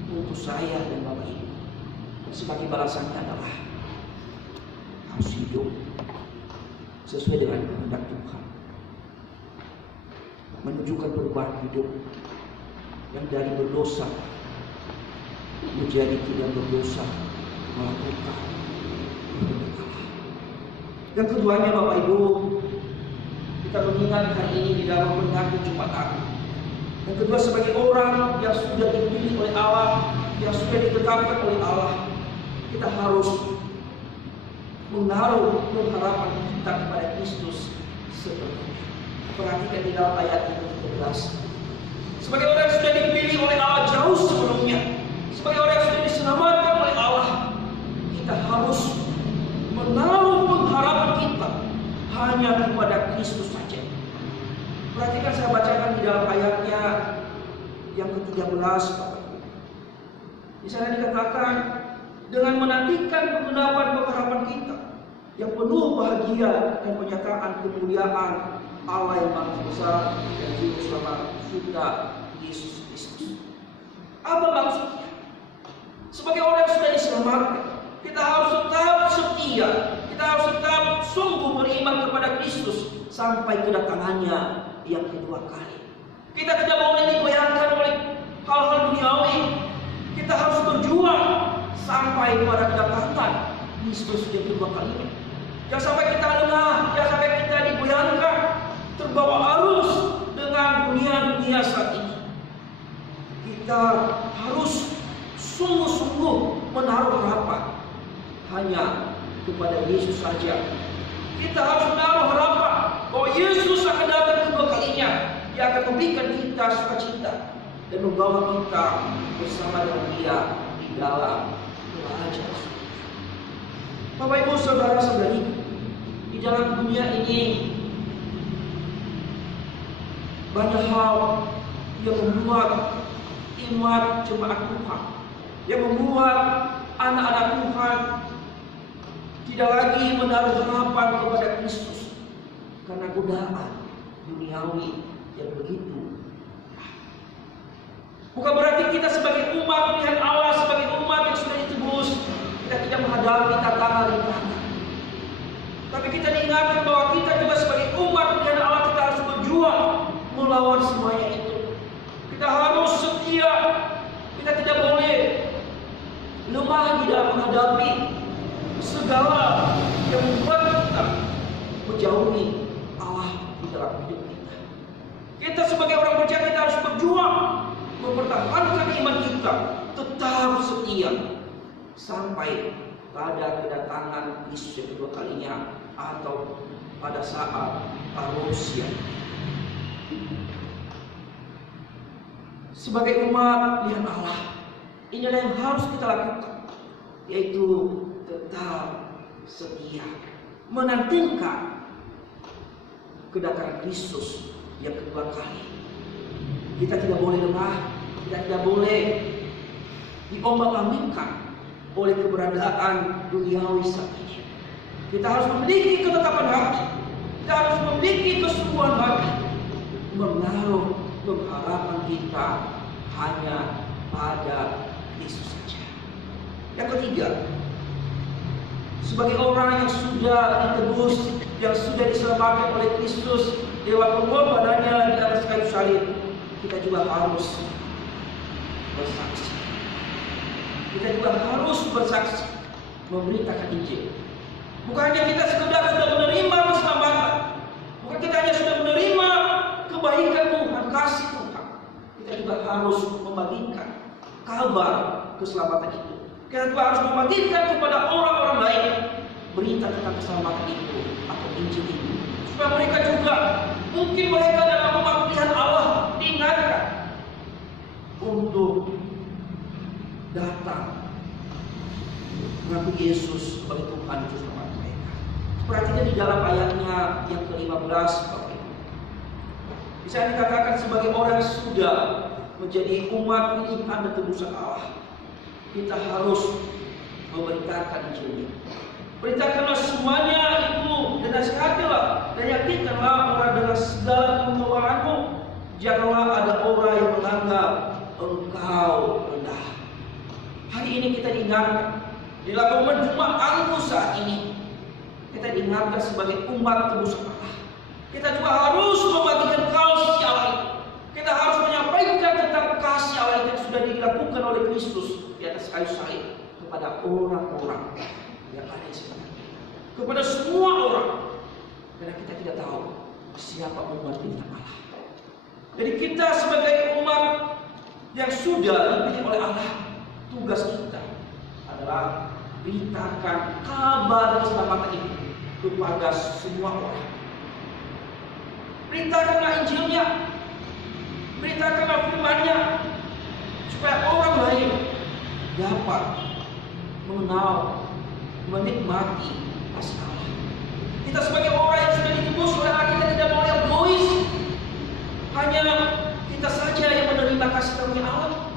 untuk saya dan Bapak Ibu. Sebagai balasannya adalah harus hidup sesuai dengan kehendak Tuhan, menunjukkan perubahan hidup yang dari berdosa menjadi tidak berdosa, melakukan kehendak Allah. Yang keduanya Bapak Ibu, kita mengingat hari ini di dalam peringatan Jumat Agung. Yang kedua, sebagai orang yang sudah dipilih oleh Allah, yang sudah ditetapkan oleh Allah, kita harus menaruh pengharapan kita kepada Kristus sepenuhnya. Perhatikan di dalam ayat yang ke-13. Sebagai orang yang sudah dipilih oleh Allah jauh sebelumnya, sebagai orang yang sudah diselamatkan oleh Allah, kita harus menaruh pengharapan kita hanya kepada Kristus saja. Perhatikan, saya bacakan di dalam ayatnya yang ke-13. Di sana dikatakan, dengan menantikan penggenapan pengharapan kita yang penuh bahagia dan penyataan kemuliaan Allah yang maha besar dan juru selamat kita Yesus Kristus. Apa maksudnya? Sebagai orang yang sudah diselamatkan, kita harus tetap setia, kita harus tetap sungguh beriman kepada Kristus sampai kedatangannya yang kedua kali. Kita tidak boleh digoyahkan oleh hal-hal duniawi. Kita harus berjuang sampai pada kedatangan Kristus yang kedua kali. Jangan sampai kita lengah, jangan sampai kita digoyahkan, terbawa arus dengan dunia saat ini. Kita harus sungguh-sungguh menaruh harapan hanya kepada Yesus saja. Kita harus menaruh harapan bahwa Yesus akan datang kedua kalinya. Dia akan memberikan kita sukacita dan membawa kita bersama dengan Dia di dalam kerajaan. Bapak Ibu saudara-saudari, di dalam dunia ini banyak hal yang membuat iman jemaat Tuhan, yang membuat anak-anak Tuhan tidak lagi menaruh harapan kepada Kristus karena godaan duniawi yang begitu. Bukan berarti kita sebagai umat pilihan Allah, sebagai umat yang sudah ditebus, kita tidak menghadapi tantangan rintangan. Tapi kita diingatkan melawan semuanya itu. Kita harus setia. Kita tidak boleh lemah di dalam menghadapi segala yang membuat kita menjauhi Allah di dalam hidup kita. Kita sebagai orang percaya, kita harus berjuang mempertahankan iman kita tetap setia sampai pada kedatangan Yesus yang kedua kalinya atau pada saat parousia. Sebagai umat pilihan Allah, inilah yang harus kita lakukan, yaitu tetap setia menantikan kedatangan Kristus yang kedua kali. Kita tidak boleh lemah, kita tidak boleh diombang-ambingkan oleh keberadaan duniawi saat ini. Kita harus memiliki ketetapan hati, kita harus memiliki kesungguhan hati, menaruh pengharapan kita hanya pada Yesus saja. Yang ketiga, sebagai orang yang sudah ditebus, yang sudah diselamatkan oleh Kristus lewat pengorbanannya di atas kayu salib, kita juga harus bersaksi. Kita juga harus bersaksi, memberitakan Injil. Bukan hanya kita sekedar sudah menerima keselamatan, bukan kita hanya sudah menerima kebaikan Tuhan, kasih Tuhan, kita juga harus membagikan kabar keselamatan itu. Kita juga harus membagikan kepada orang-orang lain berita tentang keselamatan itu atau Injil itu, supaya mereka juga, mungkin mereka dalam umat pilihan Allah, diingatkan untuk datang mengakui Yesus sebagai Tuhan dan Juru Selamat mereka. Perhatikan di dalam ayatnya yang ke-15 seperti itu. Bisa dikatakan sebagai orang yang sudah menjadi umat pilihan dan tebusan Allah, kita harus memberitakan Injil. Beritakanlah semuanya itu dan nasihatilah dan yakinkanlah orang dengan segala kemauanmu. Janganlah ada orang yang menganggap engkau rendah. Hari ini kita diingatkan di dalam momen Jumat Agung saat ini, kita diingatkan sebagai umat tebusan Allah. Kita juga harus membagikan kasih Allah itu. Kita harus menyampaikan tentang kasih Allah yang sudah dilakukan oleh Kristus di atas kayu salib kepada orang-orang yang ada di sini, kepada semua orang, karena kita tidak tahu siapa umat pilihan Allah. Jadi kita sebagai umat yang sudah dipilih oleh Allah, tugas kita adalah beritakan kabar keselamatan itu kepada semua orang. Beritakanlah Injilnya, beritakanlah firman-Nya, supaya orang lain dapat mengenal, menikmati kasih Allah. Kita sebagai orang yang sudah ditebus oleh Allah, kita tidak boleh egois. Hanya kita saja yang menerima kasih karunia Allah.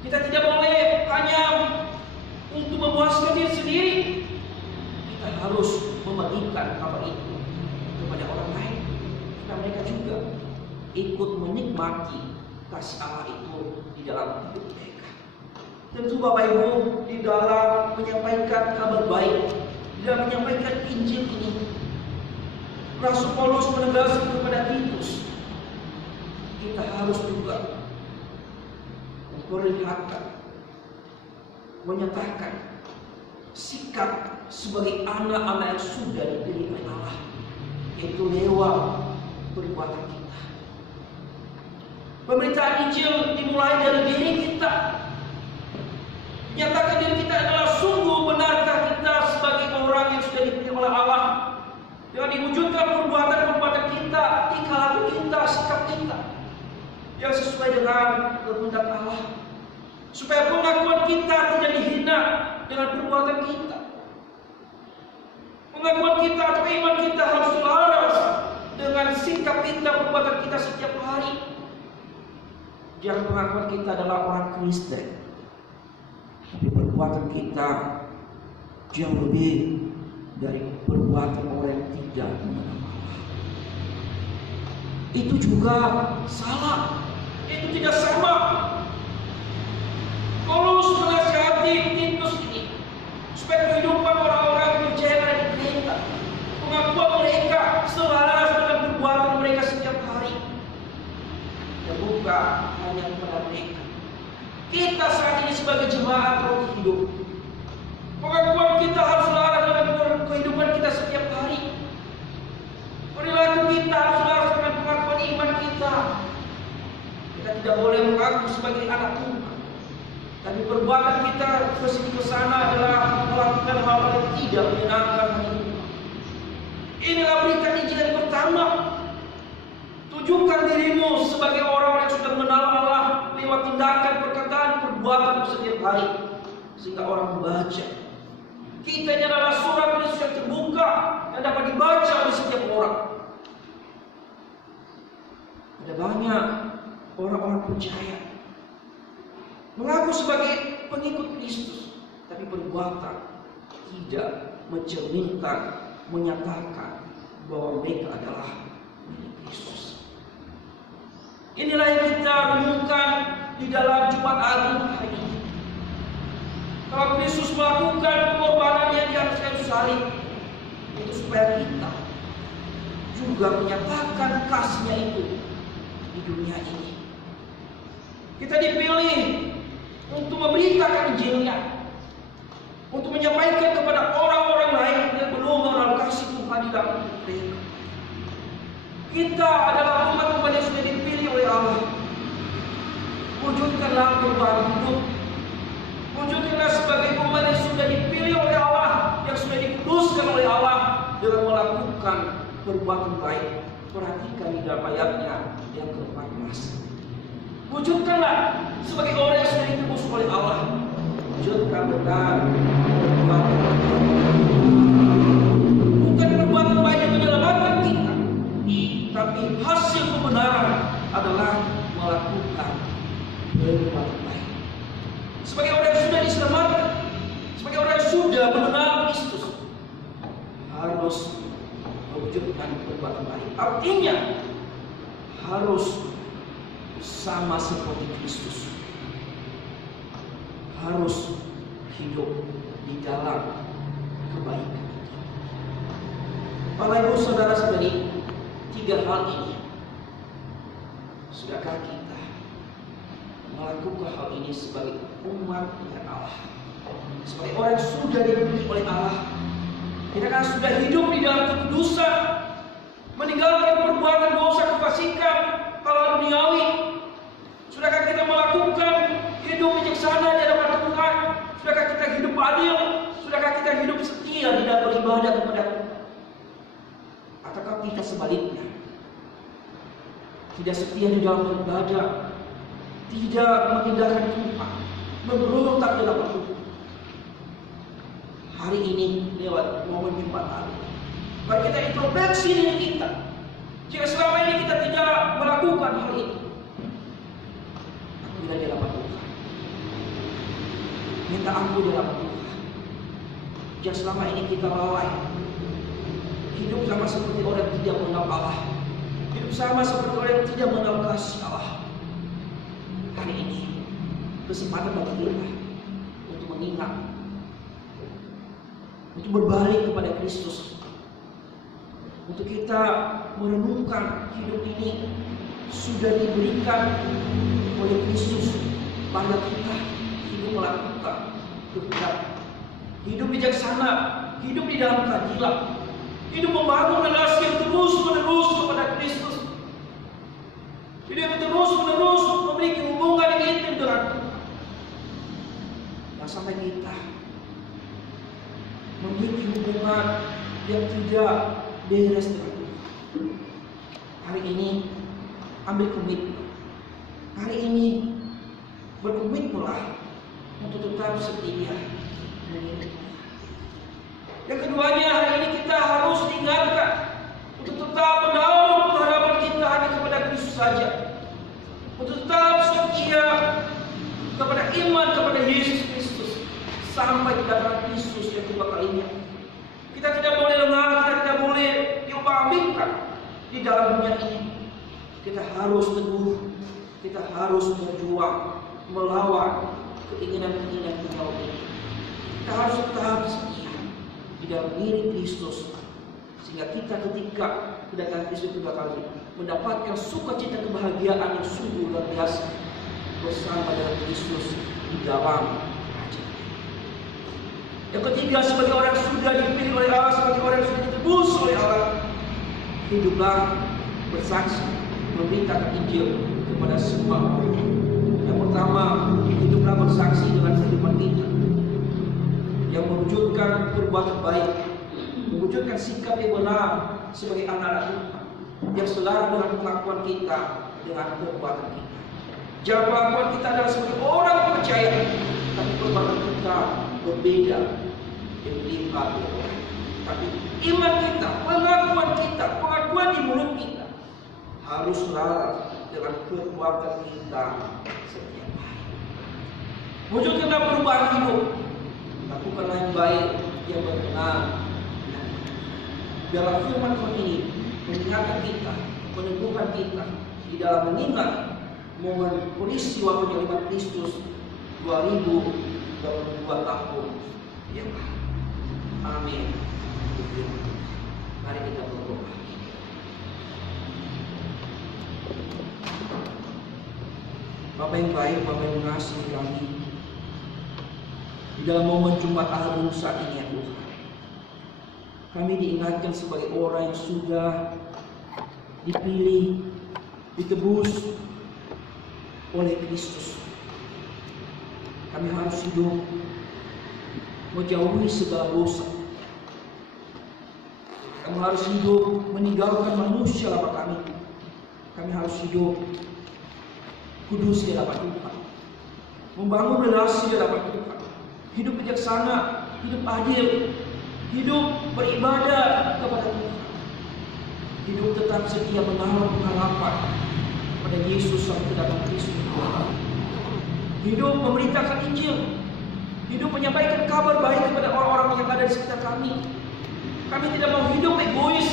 Kita tidak boleh hanya untuk memuaskan diri sendiri. Kita harus membagikan kabar itu kepada orang lain, supaya mereka juga ikut menikmati kasih Allah itu di dalam hidup mereka. Tentu Bapak Ibu, di dalam menyampaikan kabar baik, di dalam menyampaikan Injil ini, Rasul Paulus menegaskan kepada Titus, kita harus juga memperlihatkan, menyatakan sikap sebagai anak-anak yang sudah dipilih oleh Allah, yaitu lewat perbuatan kita. Pemberitaan Injil dimulai dari diri kita. Menyatakan diri kita adalah sungguh benarkah kita sebagai orang yang sudah dipilih oleh Allah, dengan diwujudkan perbuatan-perbuatan kita, tingkah laku kita, sikap kita yang sesuai dengan kehendak Allah, supaya pengakuan kita tidak dihina dengan perbuatan kita. Pengakuan kita atau iman kita harus selaras dengan sikap kita, perbuatan kita setiap hari. Jangan pengakuan kita adalah orang Kristen, tapi perbuatan kita jauh lebih dari perbuatan orang yang tidak mengenal Allah. Itu juga salah. Itu tidak sama. Paulus menasihati Titus ini supaya kehidupan orang-orang percaya yang ada di gereja, pengakuan mereka selaras dengan perbuatan mereka setiap hari. terbuka hanya kepada mereka. Kita saat ini sebagai jemaat roti hidup, pengakuan kita harus selaras dengan kehidupan kita setiap hari. Perilaku kita harus selaras dengan pengakuan iman kita. Kita tidak boleh mengaku sebagai anak Tuhan, tapi perbuatan kita kesini ke sana adalah melakukan hal yang tidak menyenangkan hati Tuhan. Inilah berita Injil yang pertama. Tunjukkan dirimu sebagai orang yang sudah mengenal Allah lewat tindakan, perkataan, perbuatan setiap hari, sehingga orang membaca. Kita ini adalah surat Yesus yang terbuka yang dapat dibaca oleh setiap orang. Ada banyak orang-orang percaya mengaku sebagai pengikut Kristus, tapi perbuatan tidak mencerminkan, menyatakan bahwa mereka adalah milik Kristus. Inilah yang kita renungkan di dalam Jumat Agung hari ini. Kalau Kristus melakukan pengorbanannya di atas kayu salib, itu supaya kita juga menyatakan kasih-Nya itu di dunia ini. Kita dipilih untuk memberitakan Injil-Nya, untuk menyampaikan kepada orang-orang lain yang belum mengenal kasih Tuhan di dalam hidup mereka. Kita adalah umat-umat yang sudah dipilih oleh Allah. Wujudkanlah perubahan hidup. Wujudkanlah sebagai umat yang sudah dipilih oleh Allah, yang sudah dikuduskan oleh Allah dengan melakukan perbuatan baik. Perhatikan di dalam ayatnya yang ke-14. Wujudkanlah sebagai orang yang sudah ditebus oleh Allah. Wujudkan benar perbuatan. Bukan perbuatan baik yang menyelamatkan kita, tapi hasil kebenaran adalah melakukan perbuatan baik. Sebagai orang yang sudah diselamatkan, sebagai orang yang sudah mengenal Kristus, harus mewujudkan perbuatan baik. Artinya harus sama seperti Kristus, harus hidup di dalam kebaikan. Bapak Ibu Saudara-saudari, tiga hal ini, sudahkah kita melakukan hal ini sebagai umat Allah, sebagai orang yang sudah dipilih oleh Allah? Kita kan sudah hidup di dalam kekudusan, meninggalkan perbuatan dosa kefasikan kalau duniawi. Sudahkah kita melakukan hidup bijaksana di hadapan Tuhan? Sudahkah kita hidup adil? Sudahkah kita hidup setia di dalam beribadah kepada Tuhan? Ataukah kita sebaliknya, tidak setia di dalam beribadah, tidak mengindahkan Tuhan, memberontak di hadapan Tuhan? Hari ini lewat momen Jumat Agung, mari kita introspeksi diri kita. Jika selama ini kita tidak melakukan hal ini, akui di hadapan Tuhan, minta ampun di hadapan Tuhan. Jika selama ini kita lalai, hidup sama seperti orang yang tidak mengenal Allah, hidup sama seperti orang yang tidak mengenal kasih Allah, hari ini kesempatan bagi kita untuk mengingat, untuk berbalik kepada Kristus, untuk kita merenungkan hidup ini sudah diberikan oleh Kristus pada kita. Hidup melakukan kehendak, hidup bijaksana, hidup di dalam keadilan, hidup membangun relasi yang terus-menerus kepada Kristus, hidup yang terus-menerus memiliki hubungan yang intim dengan Tuhan. Jangan sampai kita memiliki hubungan yang tidak beres dengan Tuhan. Hari ini ambil komitmen. Hari ini berkomitmenlah untuk tetap setia mengiring. Yang keduanya, hari ini kita harus diingatkan untuk tetap menaruh pengharapan kita hanya kepada Kristus saja, untuk tetap setia kepada iman kepada Yesus Kristus sampai kedatangan Kristus yang kedua kalinya. Kita tidak boleh lengah, kita tidak boleh diubah-ubahkan di dalam dunia ini. Kita harus teguh, kita harus berjuang melawan keinginan-keinginan dunia ini. Kita harus tetap setia di dalam diri Kristus sehingga kita ketika kedatangan Kristus kedua kali mendapatkan sukacita kebahagiaan yang sungguh luar biasa bersama dengan Kristus di dalam kerajaan. Yang ketiga, sebagai orang yang sudah dipilih oleh Allah, sebagai orang yang sudah ditebus oleh Allah, hiduplah bersaksi memberitakan Injil kepada semua orang. Yang pertama, hiduplah bersaksi dengan kehidupan kita yang mewujudkan perbuatan baik, mewujudkan sikap yang benar sebagai anak-anak Tuhan yang selaras dengan pengakuan kita dengan perbuatan kita. Jangan pengakuan kita adalah sebagai orang percaya, tapi perbuatan kita berbeda yang melihat orang. Tapi iman kita, pengakuan di mulut kita harus selaras dengan perbuatan kita setiap hari. Wujudkanlah perubahan hidup, lakukanlah yang baik, yang berkenan. Dalam firman Tuhan ini mengingatkan kita, meneguhkan kita di dalam mengingat momen peristiwa penyaliban Kristus 2022 tahun yang lalu. Amin. Mari kita berdoa. Bapa yang baik, Bapa yang mengasihi kami, di dalam momen Jumat Agung saat ini ya Tuhan, kami diingatkan sebagai orang yang sudah dipilih, ditebus oleh Kristus. Kami harus hidup menjauhi segala dosa. Kami harus hidup meninggalkan manusia lama kami. Kami harus hidup kudus di hadapan Tuhan, membangun relasi di hadapan Tuhan, hidup bijaksana, hidup adil, hidup beribadah kepada Tuhan, hidup tetap setia menaruh pengharapan pada Yesus yang kedatangan Kristus, hidup memberitakan Injil, hidup menyampaikan kabar baik kepada orang-orang yang ada di sekitar kami. Kami tidak mau hidup egois,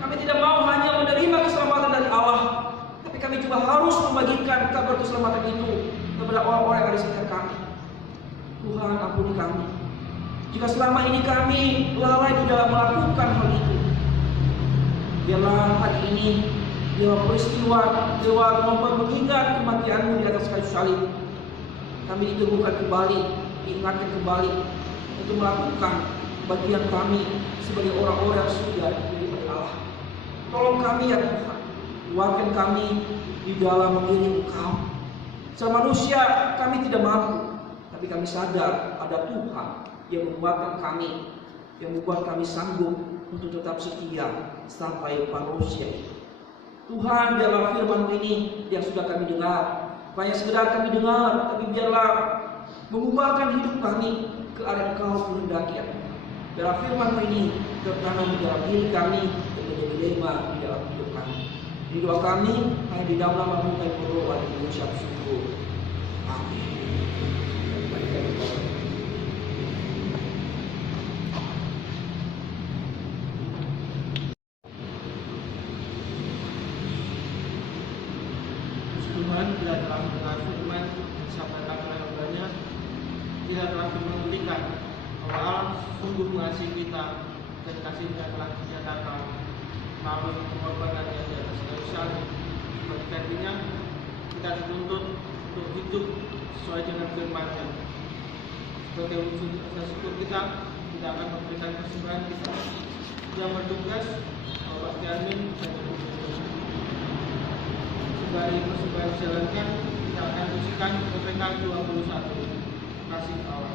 kami tidak mau hanya menerima keselamatan dari Allah, tapi kami juga harus membagikan kabar keselamatan itu kepada orang-orang yang ada di sekitar kami. Tuhan, ampuni kami jika selama ini kami lalai di dalam melakukan hal itu. Biarlah hari ini, lewat peristiwa, lewat momen mengingat kematian-Mu di atas kayu salib, kami diteguhkan kembali, diingatkan kembali untuk melakukan bagian kami sebagai orang-orang yang sudah dipilih oleh Allah. Tolong kami ya Tuhan, kuatkan kami di dalam mengiring Engkau. Secara manusia kami tidak mampu, tapi kami sadar ada Tuhan yang menguatkan kami, yang membuat kami sanggup untuk tetap setia sampai parusia itu. Tuhan, dalam firman-Mu ini yang sudah kami dengar, banyak sekedar kami dengar, tapi biarlah mengubahkan hidup kami ke arah Engkau kehendaki. Dalam firman-Mu ini tertanam di dalam diri kami dan menjadi lema di dalam hidup kami. Di doa kami hanya di dalam nama-Mu kami berdoa dan mengucap syukur. Amin. Mari kita berdoa. Tuhan tidak telah mendengar firman disampaikan oleh hamba-Nya, tidak telah membuktikan bahwa Allah sungguh mengasihi kita dan kasih-Nya telah dinyatakan melalui pengorbanan-Nya di atas kayu salib. Bagi karenanya kita dituntut untuk hidup sesuai dengan firman-Nya. Sebagai wujud rasa syukur kita akan memberikan persembahan kita yang bertugas Bapak Kiamin dan Ibu. Sebelum persembahan dijalankan, kita akan musikan UPK 21. Kasih Allah.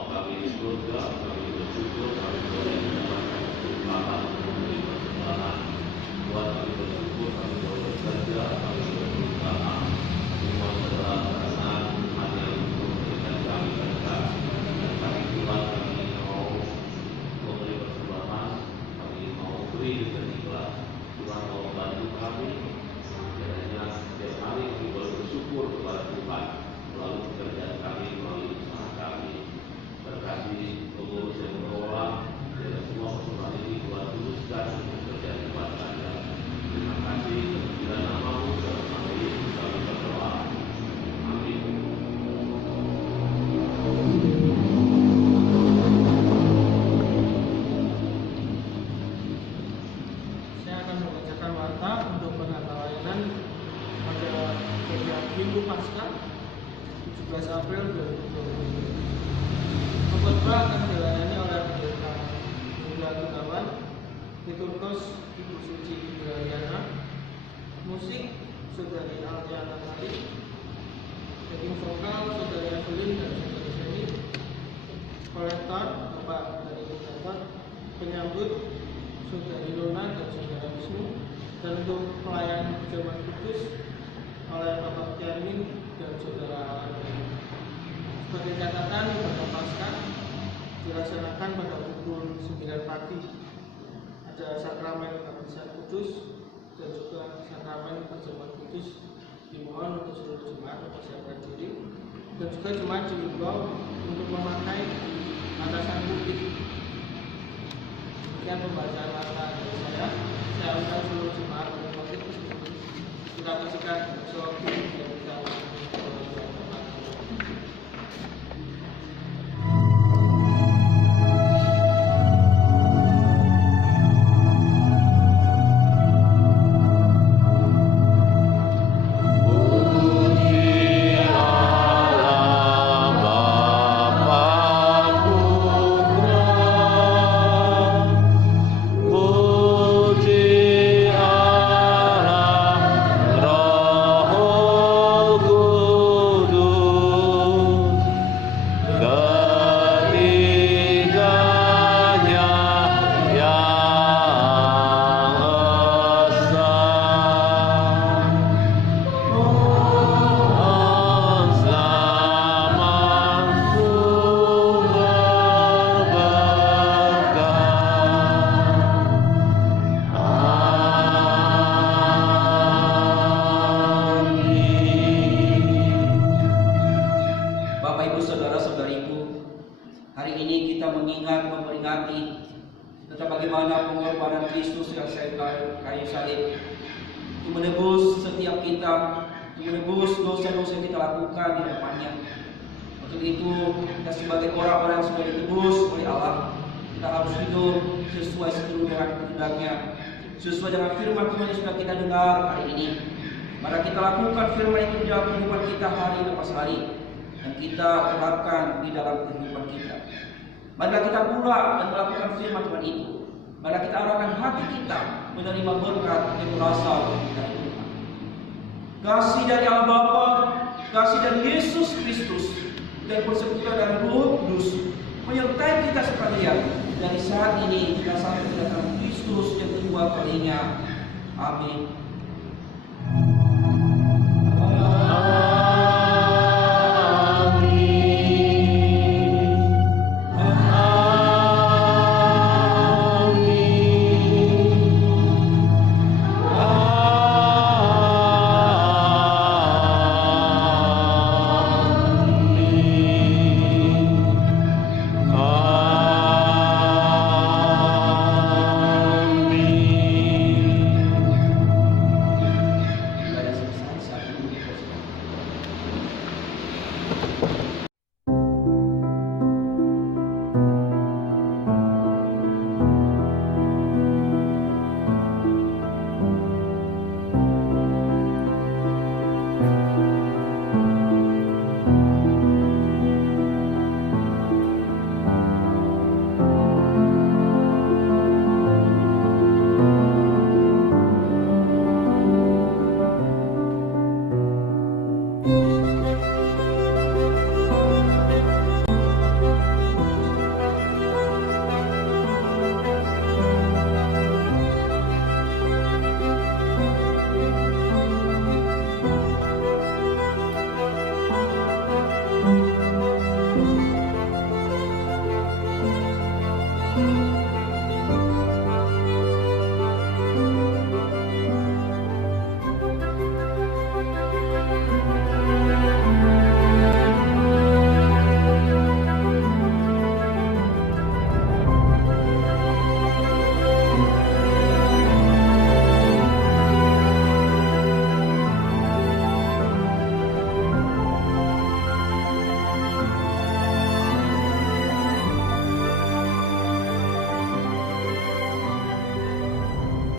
Bapa kami di surga, kami bersyukur kami boleh mendapatkan kesempatan untuk memberi persembahan. Tuhan, kami bersyukur kami boleh bekerja, kami berusaha. Semua adalah karena hanya untuk memberikan kami berkat. Dan kami Tuhan, kami mau memberi persembahan, kami mau beri dengan ikhlas. Tuhan mau bantu kami. Kiranya setiap hari kami boleh bersyukur kepada Tuhan melalui pekerjaan kami, melalui usaha kami. Berkati pengurus yang mengelola, dan semua persembahan ini Tuhan tuluskan untuk pekerjaan Tuhan saja. Terima kasih, bila nama-Mu dalam nama Yesus kami berdoa. Amin. Saya akan membacakan warta untuk penata layanan pada kegiatan Minggu Paskah 17 April 2020. Khotbah akan dilayani oleh pendeta Muda Gunawan, liturgus Ibu Suci Indrayana, musik Saudari Aldiana Sari, backing vokal Saudari Evelyn dan Saudari Seni, kolektor Bapak dari Kolektor, penyambut Saudari Luna dan Saudara Wisnu, dan untuk pelayan jemaat kudus oleh Bapak Tiamin dan Saudara Alan. Sebagai catatan, ibadah Paskah dilaksanakan pada pukul 9 pagi. Ada sakramen baptisan kudus dan juga sakramen perjamuan kudus. Dimohon untuk seluruh jemaat mempersiapkan diri, dan juga jemaat diimbau untuk memakai atasan putih. Demikian pembacaan warta dari saya. Saya undang seluruh jemaat untuk kita pastikan sesuatu yang kita menebus setiap kita, menebus dosa-dosa yang kita lakukan di depannya. Untuk itu, kita sebagai orang-orang yang sudah ditebus oleh Allah, kita harus hidup sesuai seluruh dengan kehendaknya, sesuai dengan firman Tuhan yang sudah kita dengar hari ini. Mari kita lakukan firman itu di dalam kehidupan kita hari lepas hari, dan kita terapkan di dalam kehidupan kita. Mari kita pula dan melakukan firman Tuhan itu. Mari kita arahkan hati kita menerima berkat yang berasal dari Tuhan. Kasih dari Allah Bapa, kasih dari Yesus Kristus, dan persekutuan dari Roh Kudus menyertai kita sekalian dari saat ini hingga sampai kedatangan Kristus yang kedua kalinya. Amin.